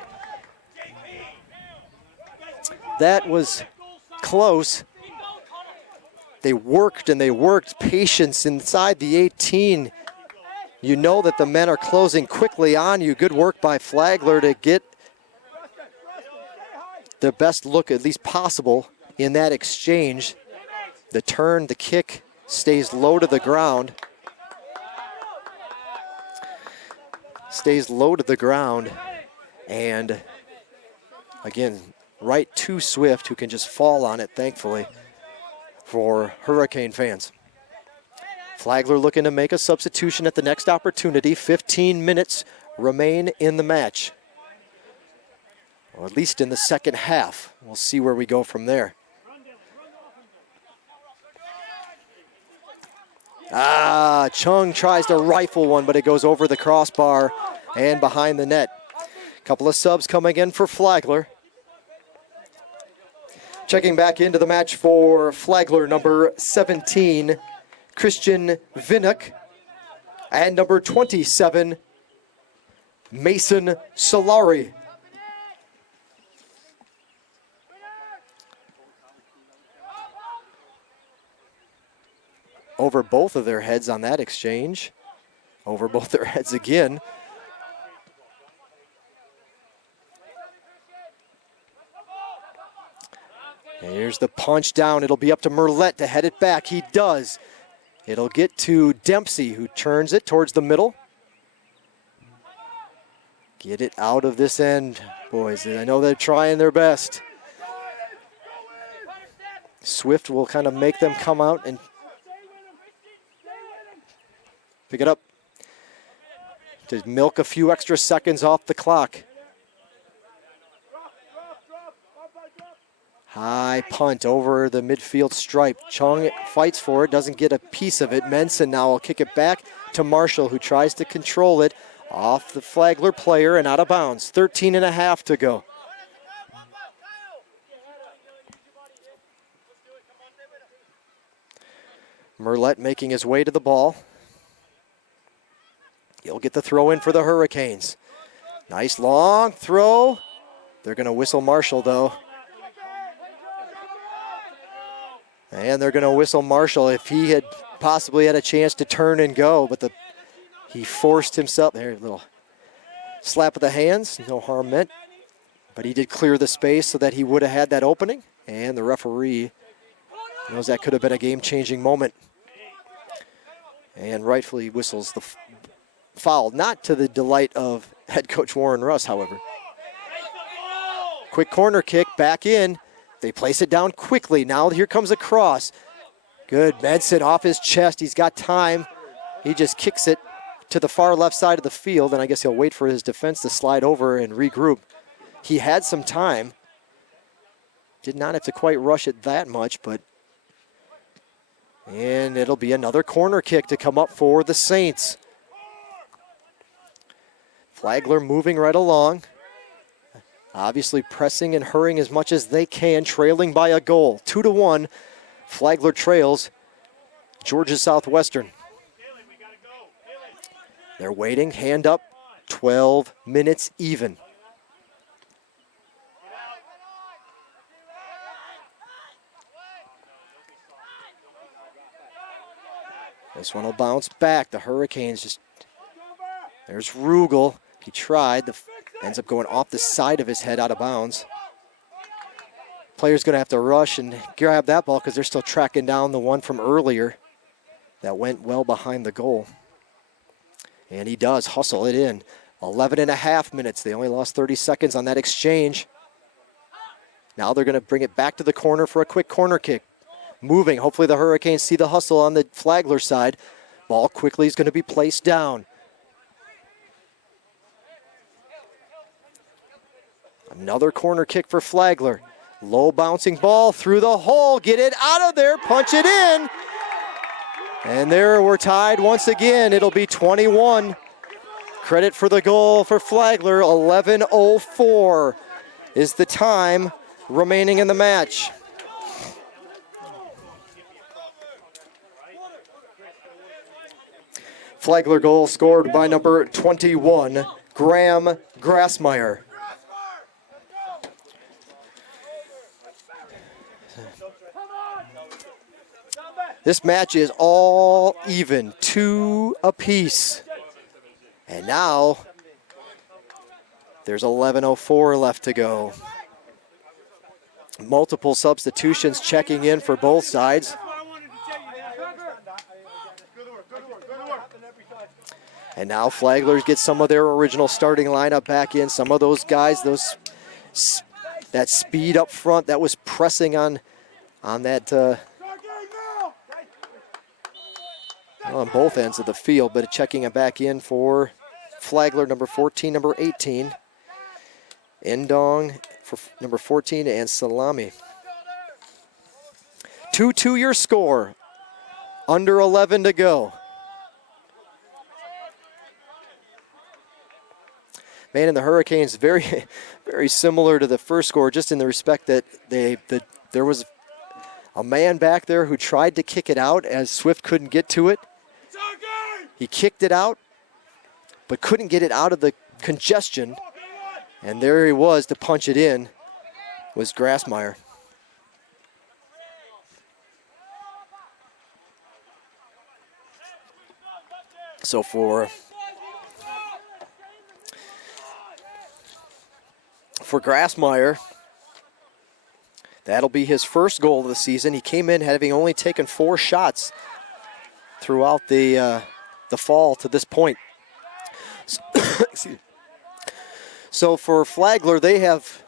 That was close. They worked and they worked. Patience inside the 18. You know that the men are closing quickly on you. Good work by Flagler to get the best look, at least possible, in that exchange. The turn, the kick stays low to the ground. Stays low to the ground. And again, right to Swift, who can just fall on it, thankfully, for Hurricane fans. Flagler looking to make a substitution at the next opportunity. 15 minutes remain in the match, or at least in the second half. We'll see where we go from there. Chung tries to rifle one, but it goes over the crossbar and behind the net. A couple of subs coming in for Flagler. Checking back into the match for Flagler, number 17, Christian Vinuk, and number 27, Mason Solari. Over both of their heads on that exchange. Over both their heads again. And here's the punch down. It'll be up to Merlette to head it back. He does. It'll get to Dempsey, who turns it towards the middle. Get it out of this end, boys. I know they're trying their best. Swift will kind of make them come out and pick it up to milk a few extra seconds off the clock. High punt over the midfield stripe. Chung fights for it, doesn't get a piece of it. Menson now will kick it back to Marshall, who tries to control it off the Flagler player and out of bounds. 13 and a half to go. Merlette making his way to the ball. He'll get the throw in for the Hurricanes. Nice long throw. They're going to whistle Marshall, though. And they're going to whistle Marshall. If he had possibly had a chance to turn and go, but he forced himself. There, a little slap of the hands, no harm meant. But he did clear the space so that he would have had that opening. And the referee knows that could have been a game-changing moment. And rightfully whistles the foul, not to the delight of head coach Warren Russ, however. Quick corner kick, back in. They place it down quickly. Now here comes a cross. Good, Menson off his chest. He's got time. He just kicks it to the far left side of the field, and I guess he'll wait for his defense to slide over and regroup. He had some time. Did not have to quite rush it that much, but... And it'll be another corner kick to come up for the Saints. Flagler moving right along. Obviously pressing and hurrying as much as they can, trailing by a goal. 2-1, Flagler trails Georgia Southwestern. They're waiting, hand up, 12 minutes even. This one will bounce back. The Hurricanes just, there's Rugel. He tried, ends up going off the side of his head out of bounds. Player's gonna have to rush and grab that ball because they're still tracking down the one from earlier that went well behind the goal. And he does hustle it in. 11 and a half minutes. They only lost 30 seconds on that exchange. Now they're gonna bring it back to the corner for a quick corner kick. Moving, hopefully the Hurricanes see the hustle on the Flagler side. Ball quickly is gonna be placed down. Another corner kick for Flagler. Low bouncing ball through the hole. Get it out of there, punch it in. And there we're tied once again. It'll be 21. Credit for the goal for Flagler. 11:04 is the time remaining in the match. Flagler goal scored by number 21, Graham Grassmeyer. This match is all even, 2 apiece. And now, there's 11:04 left to go. Multiple substitutions checking in for both sides. And now Flagler gets some of their original starting lineup back in. Some of those guys, that speed up front that was pressing on that on both ends of the field, but checking it back in for Flagler, number 14, number 18. Endong for number 14 and Salami. 2-2 your score. Under 11 to go. Man, and the Hurricanes very, very similar to the first score, just in the respect that there was a man back there who tried to kick it out as Swift couldn't get to it. He kicked it out, but couldn't get it out of the congestion. And there he was to punch it in, was Grassmeyer. So for Grassmeyer, that'll be his first goal of the season. He came in having only taken 4 shots throughout the fall to this point. So for Flagler, they have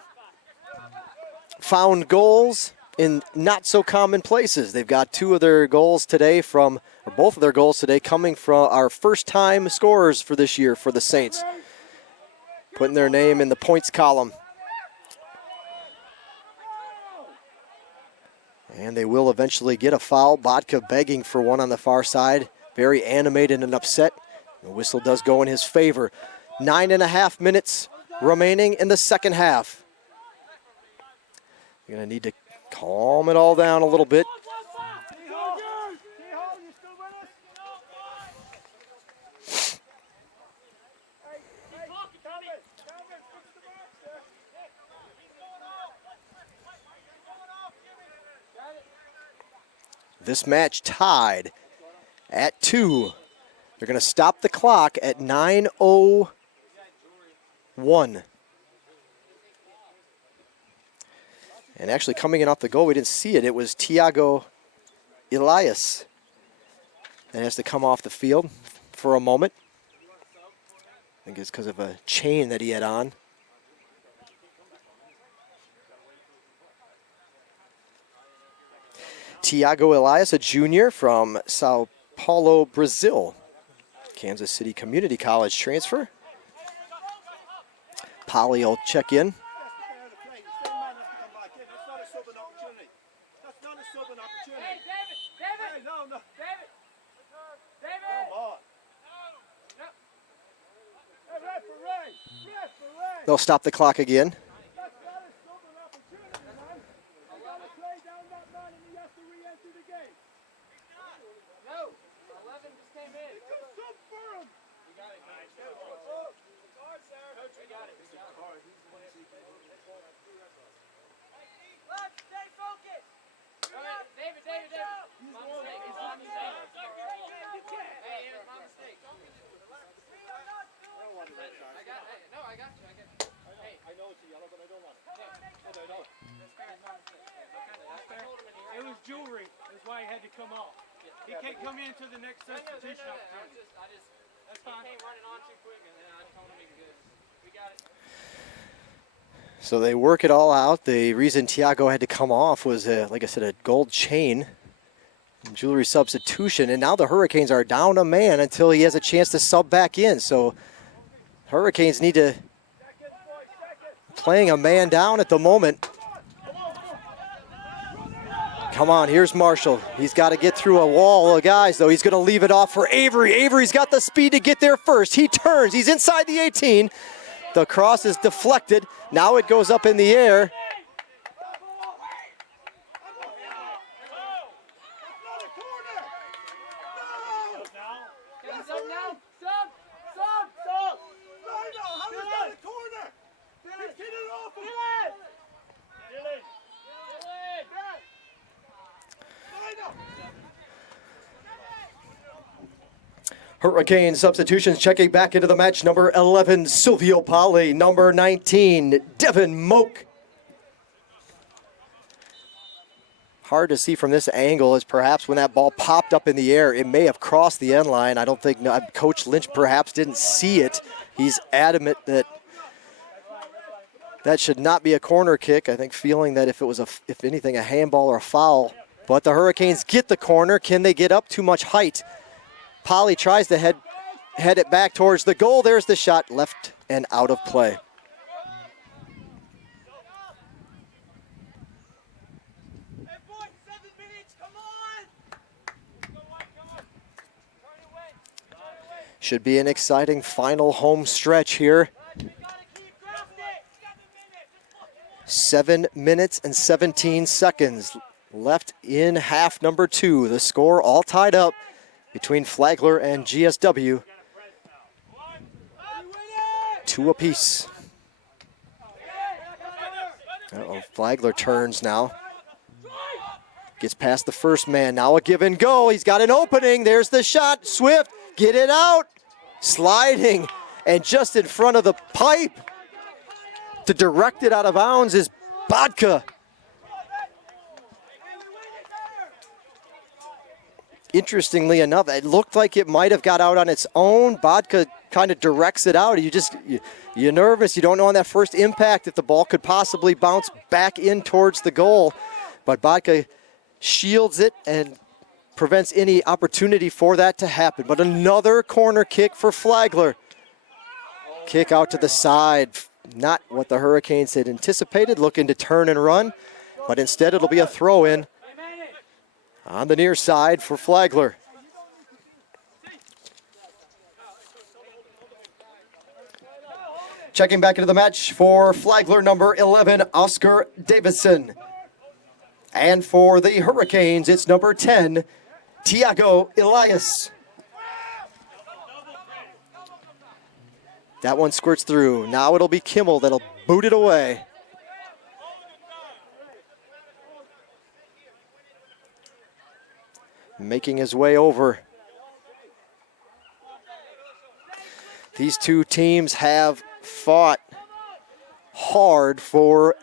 found goals in not so common places. They've got 2 of their goals today or both of their goals today coming from our first time scorers for this year for the Saints, putting their name in the points column. And they will eventually get a foul. Bodka begging for one on the far side. Very animated and upset. The whistle does go in his favor. 9.5 minutes remaining in the second half. You're going to need to calm it all down a little bit. This match tied at 2. They're going to stop the clock at 9:01. And actually coming in off the goal, we didn't see it. It was Tiago Elias that has to come off the field for a moment. I think it's because of a chain that he had on. Tiago Elias, a junior from Sao Paulo, Brazil. Kansas City Community College transfer. Polly will check in. They'll stop the clock again. It was jewelry. That's why he had to come off. He can't come into the next substitution opportunity. That's fine. He came running on too quick, and then I told him he could. We got it. So they work it all out. The reason Tiago had to come off was, like I said, a gold chain. Jewelry substitution, and now the Hurricanes are down a man until he has a chance to sub back in. So Hurricanes need to playing a man down at the moment. Come on, here's Marshall. He's got to get through a wall of guys, though. He's going to leave it off for Avery. Avery's got the speed to get there first. He turns. He's inside the 18. The cross is deflected. Now it goes up in the air. Hurricane substitutions checking back into the match. Number 11, Silvio Pali. Number 19, Devin Moak. Hard to see from this angle as perhaps when that ball popped up in the air, it may have crossed the end line. I don't think Coach Lynch perhaps didn't see it. He's adamant that that should not be a corner kick. I think feeling that if it was, if anything, a handball or a foul. But the Hurricanes get the corner. Can they get up? Too much height. Polly tries to head it back towards the goal. There's the shot, left and out of play. Should be an exciting final home stretch here. 7 minutes and 17 seconds left in half number 2. The score all tied up between Flagler and GSW. 2 apiece. Uh-oh, Flagler turns now. Gets past the first man. Now a give and go. He's got an opening. There's the shot. Swift, get it out. Sliding, and just in front of the pipe to direct it out of bounds is Bodka. Interestingly enough, it looked like it might have got out on its own. Bodka kind of directs it out. You're nervous. You don't know on that first impact if the ball could possibly bounce back in towards the goal. But Bodka shields it and prevents any opportunity for that to happen. But another corner kick for Flagler. Kick out to the side. Not what the Hurricanes had anticipated, looking to turn and run. But instead it'll be a throw-in on the near side for Flagler. Checking back into the match for Flagler, number 11, Oscar Davidson. And for the Hurricanes, it's number 10, Tiago Elias. That one squirts through. Now it'll be Kimmel that'll boot it away. Making his way over. These two teams have fought hard for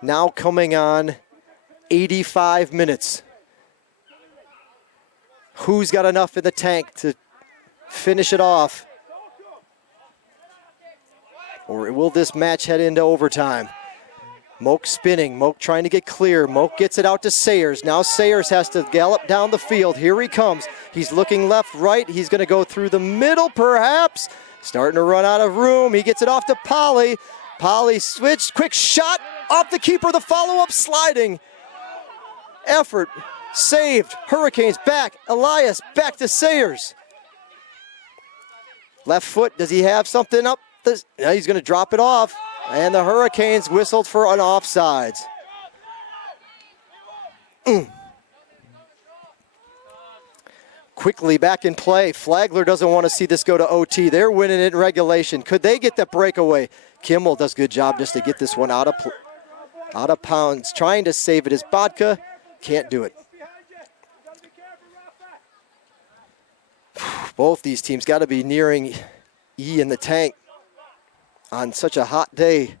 now coming on 85 minutes. Who's got enough in the tank to finish it off? Or will this match head into overtime? Moak spinning, Moak trying to get clear. Moak gets it out to Sayers. Now Sayers has to gallop down the field. Here he comes. He's looking left, right. He's going to go through the middle perhaps. Starting to run out of room. He gets it off to Polly. Polly switched, quick shot off the keeper. The follow-up sliding. Effort saved. Hurricanes back. Elias back to Sayers. Left foot, does he have something up? No, he's going to drop it off. And the Hurricanes whistled for an offsides. quickly back in play. Flagler doesn't want to see this go to OT. They're winning it in regulation. Could they get that breakaway? Kimmel does a good job just to get this one out of bounds. Trying to save it is Bodka. Can't do it. Both these teams got to be nearing E in the tank on such a hot day.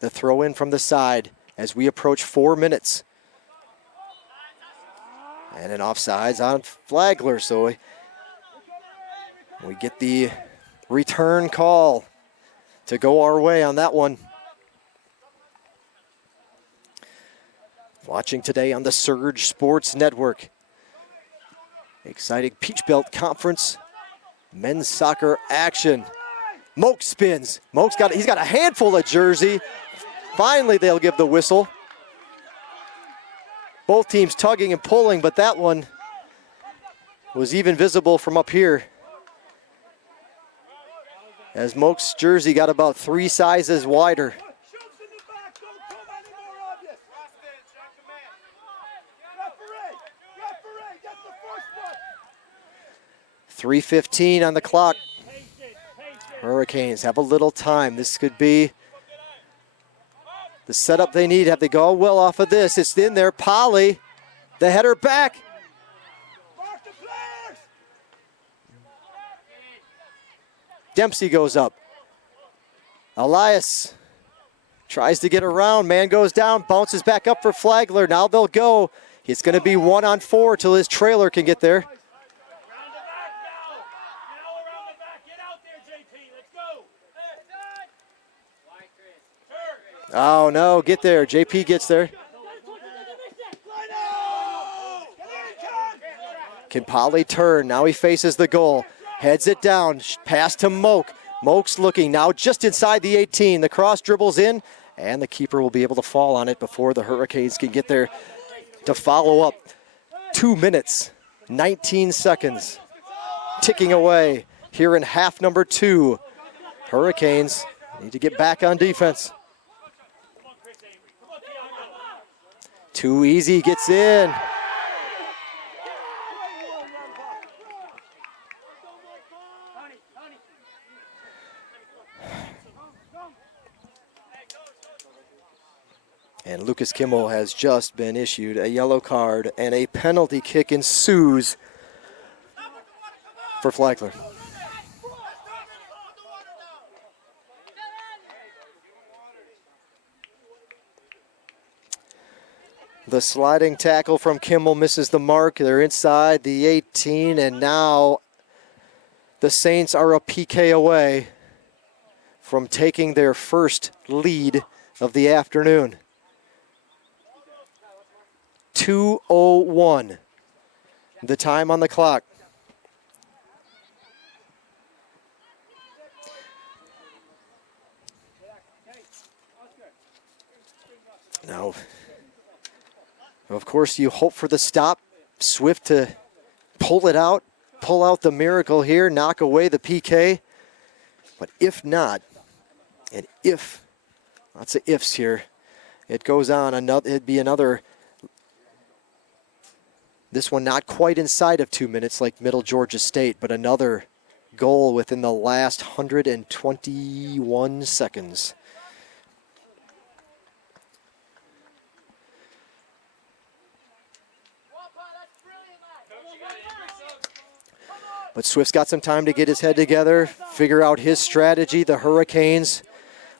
The throw in from the side as we approach 4 minutes. And an offsides on Flagler, so we get the return call to go our way on that one. Watching today on the Surge Sports Network. Exciting Peach Belt Conference men's soccer action. Moak spins. He's got a handful of jersey. Finally, they'll give the whistle. Both teams tugging and pulling, but that one was even visible from up here. As Moak's jersey got about 3 sizes wider. 3:15 on the clock. Hurricanes have a little time. This could be the setup they need. Have they gone well off of this? It's in there. Polly, the header back. Dempsey goes up. Elias tries to get around. Man goes down, bounces back up for Flagler. Now they'll go. It's going to be 1-on-4 till his trailer can get there. Oh no, get there. JP gets there. Can Polly turn? Now he faces the goal. Heads it down. Pass to Moak. Moak's looking now just inside the 18. The cross dribbles in, and the keeper will be able to fall on it before the Hurricanes can get there to follow up. 2 minutes, 19 seconds, ticking away here in half number 2. Hurricanes need to get back on defense. Too easy, gets in. And Lucas Kimmel has just been issued a yellow card, and a penalty kick ensues for Flagler. The sliding tackle from Kimmel misses the mark. They're inside the 18, and now the Saints are a PK away from taking their first lead of the afternoon. 2:01, the time on the clock. Now, of course, you hope for the stop. Swift to pull out the miracle here, knock away the PK. But if not, and if, lots of ifs here, it goes on, it'd be another, this one not quite inside of 2 minutes like Middle Georgia State, but another goal within the last 121 seconds. But Swift's got some time to get his head together, figure out his strategy. The Hurricanes,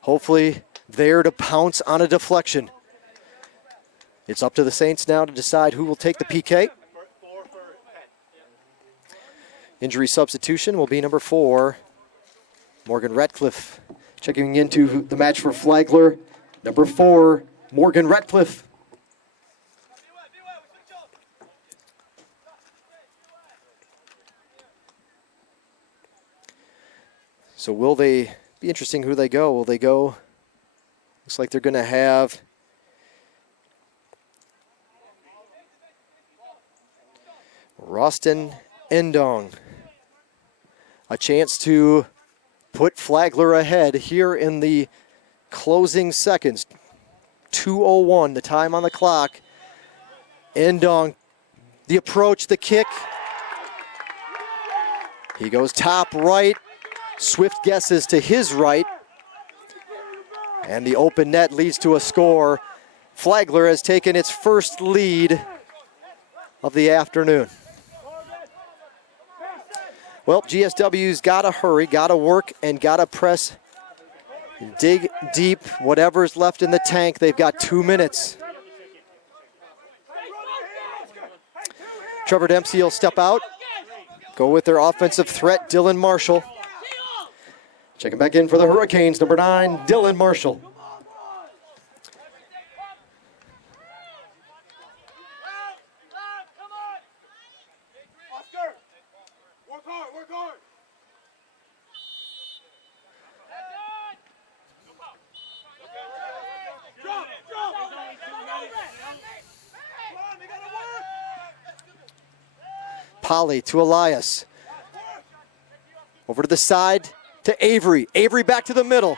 hopefully there to pounce on a deflection. It's up to the Saints now to decide who will take the PK. Injury substitution will be number 4, Morgan Ratcliffe. Checking into the match for Flagler, number 4, Morgan Ratcliffe. So will they, be interesting who they go. Will they go, looks like they're going to have Roston Endong. A chance to put Flagler ahead here in the closing seconds. 2:01, the time on the clock. Indong, the approach, the kick. He goes top right. Swift guesses to his right. And the open net leads to a score. Flagler has taken its first lead of the afternoon. Well, GSW's got to hurry, got to work, and got to press. Dig deep, whatever's left in the tank. They've got 2 minutes. Trevor Dempsey will step out. Go with their offensive threat, Dylan Marshall. Checking back in for the Hurricanes, number 9, Dylan Marshall. Polly to Elias. Over to the side to Avery. Avery back to the middle.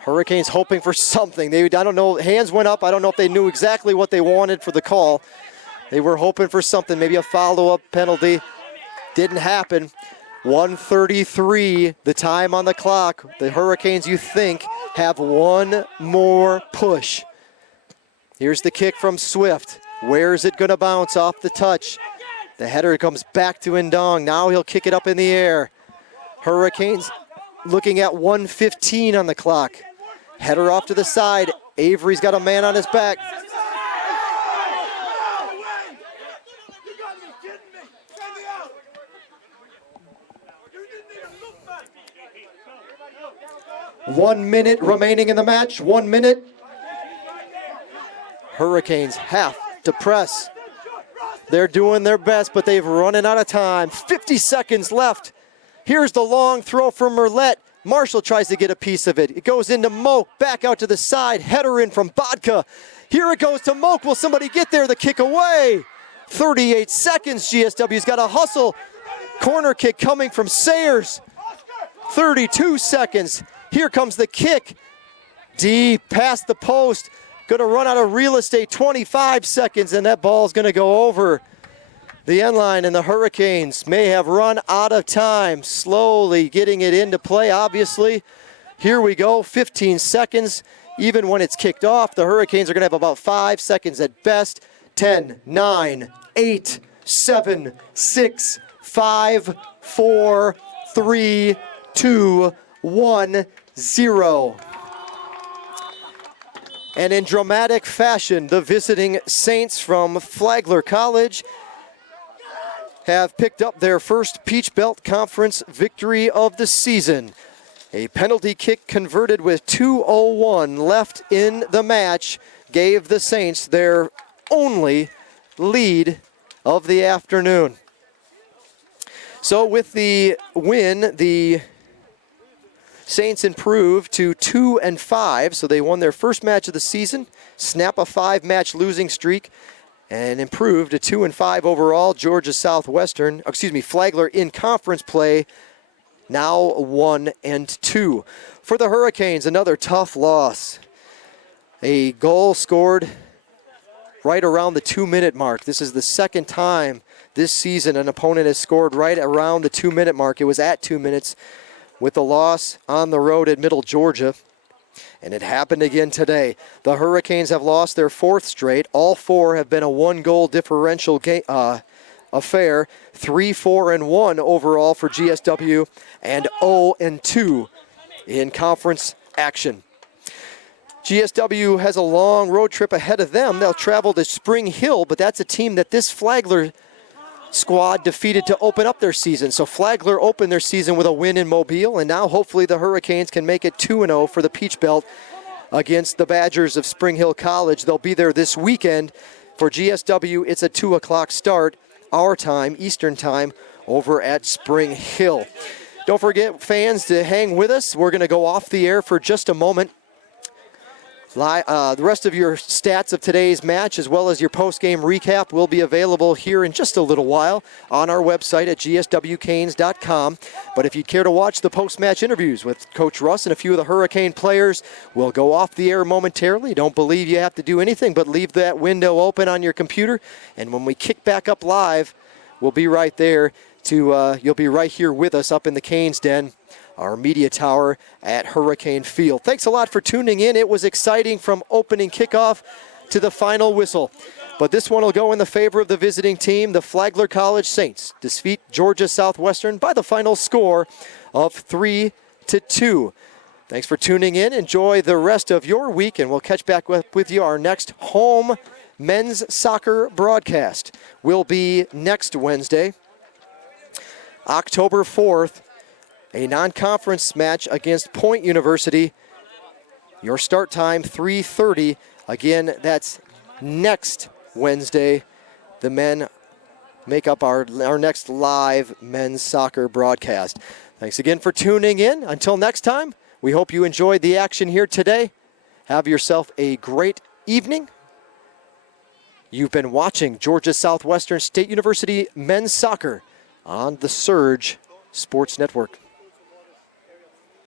Hurricanes hoping for something. I don't know, hands went up. I don't know if they knew exactly what they wanted for the call. They were hoping for something, maybe a follow-up penalty. Didn't happen. 1:33, the time on the clock. The Hurricanes, you think, have one more push. Here's the kick from Swift. Where is it going to bounce off the touch? The header comes back to Indong. Now he'll kick it up in the air. Hurricanes looking at 1:15 on the clock. Header off to the side. Avery's got a man on his back. One minute remaining in the match. 1 minute. Hurricanes have to press. They're doing their best, but they've running out of time. 50 seconds left. Here's the long throw from Merlette. Marshall tries to get a piece of it. It goes into Moak, back out to the side. Header in from Bodka. Here it goes to Moak. Will somebody get there? The kick away. 38 seconds. GSW's got to hustle. Corner kick coming from Sayers. 32 seconds. Here comes the kick. Deep past the post. Going to run out of real estate. 25 seconds, and that ball's going to go over the end line, and the Hurricanes may have run out of time. Slowly getting it into play, obviously. Here we go, 15 seconds. Even when it's kicked off, the Hurricanes are going to have about 5 seconds at best. 10, 9, 8, 7, 6, 5, 4, 3, 2, 1, 0. And in dramatic fashion, the visiting Saints from Flagler College have picked up their first Peach Belt Conference victory of the season. A penalty kick converted with 2:01 left in the match gave the Saints their only lead of the afternoon. So with the win, the Saints improved to 2-5, so they won their first match of the season, snap a 5-match losing streak, and improved to 2-5 overall. Flagler in conference play, now 1-2. For the Hurricanes, another tough loss. A goal scored right around the 2-minute mark. This is the second time this season an opponent has scored right around the 2-minute mark. It was at 2 minutes with the loss on the road at Middle Georgia. And it happened again today. The Hurricanes have lost their 4th straight. All 4 have been a 1-goal differential affair. 3-4-1 overall for GSW and 0-2 in conference action. GSW has a long road trip ahead of them. They'll travel to Spring Hill, but that's a team that this Flagler squad defeated to open up their season. So Flagler opened their season with a win in Mobile, and now hopefully the Hurricanes can make it 2-0 for the Peach Belt against the Badgers of Spring Hill College. They'll be there this weekend. For GSW, it's a 2 o'clock start, our time, Eastern time, over at Spring Hill. Don't forget, fans, to hang with us. We're going to go off the air for just a moment. The rest of your stats of today's match, as well as your post-game recap, will be available here in just a little while on our website at gswcanes.com. But if you'd care to watch the post-match interviews with Coach Russ and a few of the Hurricane players, we'll go off the air momentarily. Don't believe you have to do anything but leave that window open on your computer. And when we kick back up live, we'll be right there you'll be right here with us up in the Canes Den, our media tower at Hurricane Field. Thanks a lot for tuning in. It was exciting from opening kickoff to the final whistle. But this one will go in the favor of the visiting team. The Flagler College Saints defeat Georgia Southwestern by the final score of 3-2. Thanks for tuning in. Enjoy the rest of your week, and we'll catch back with you. Our next home men's soccer broadcast will be next Wednesday, October 4th, a non-conference match against Point University. Your start time, 3:30. Again, that's next Wednesday. The men make up our next live men's soccer broadcast. Thanks again for tuning in. Until next time, we hope you enjoyed the action here today. Have yourself a great evening. You've been watching Georgia Southwestern State University men's soccer on the Surge Sports Network.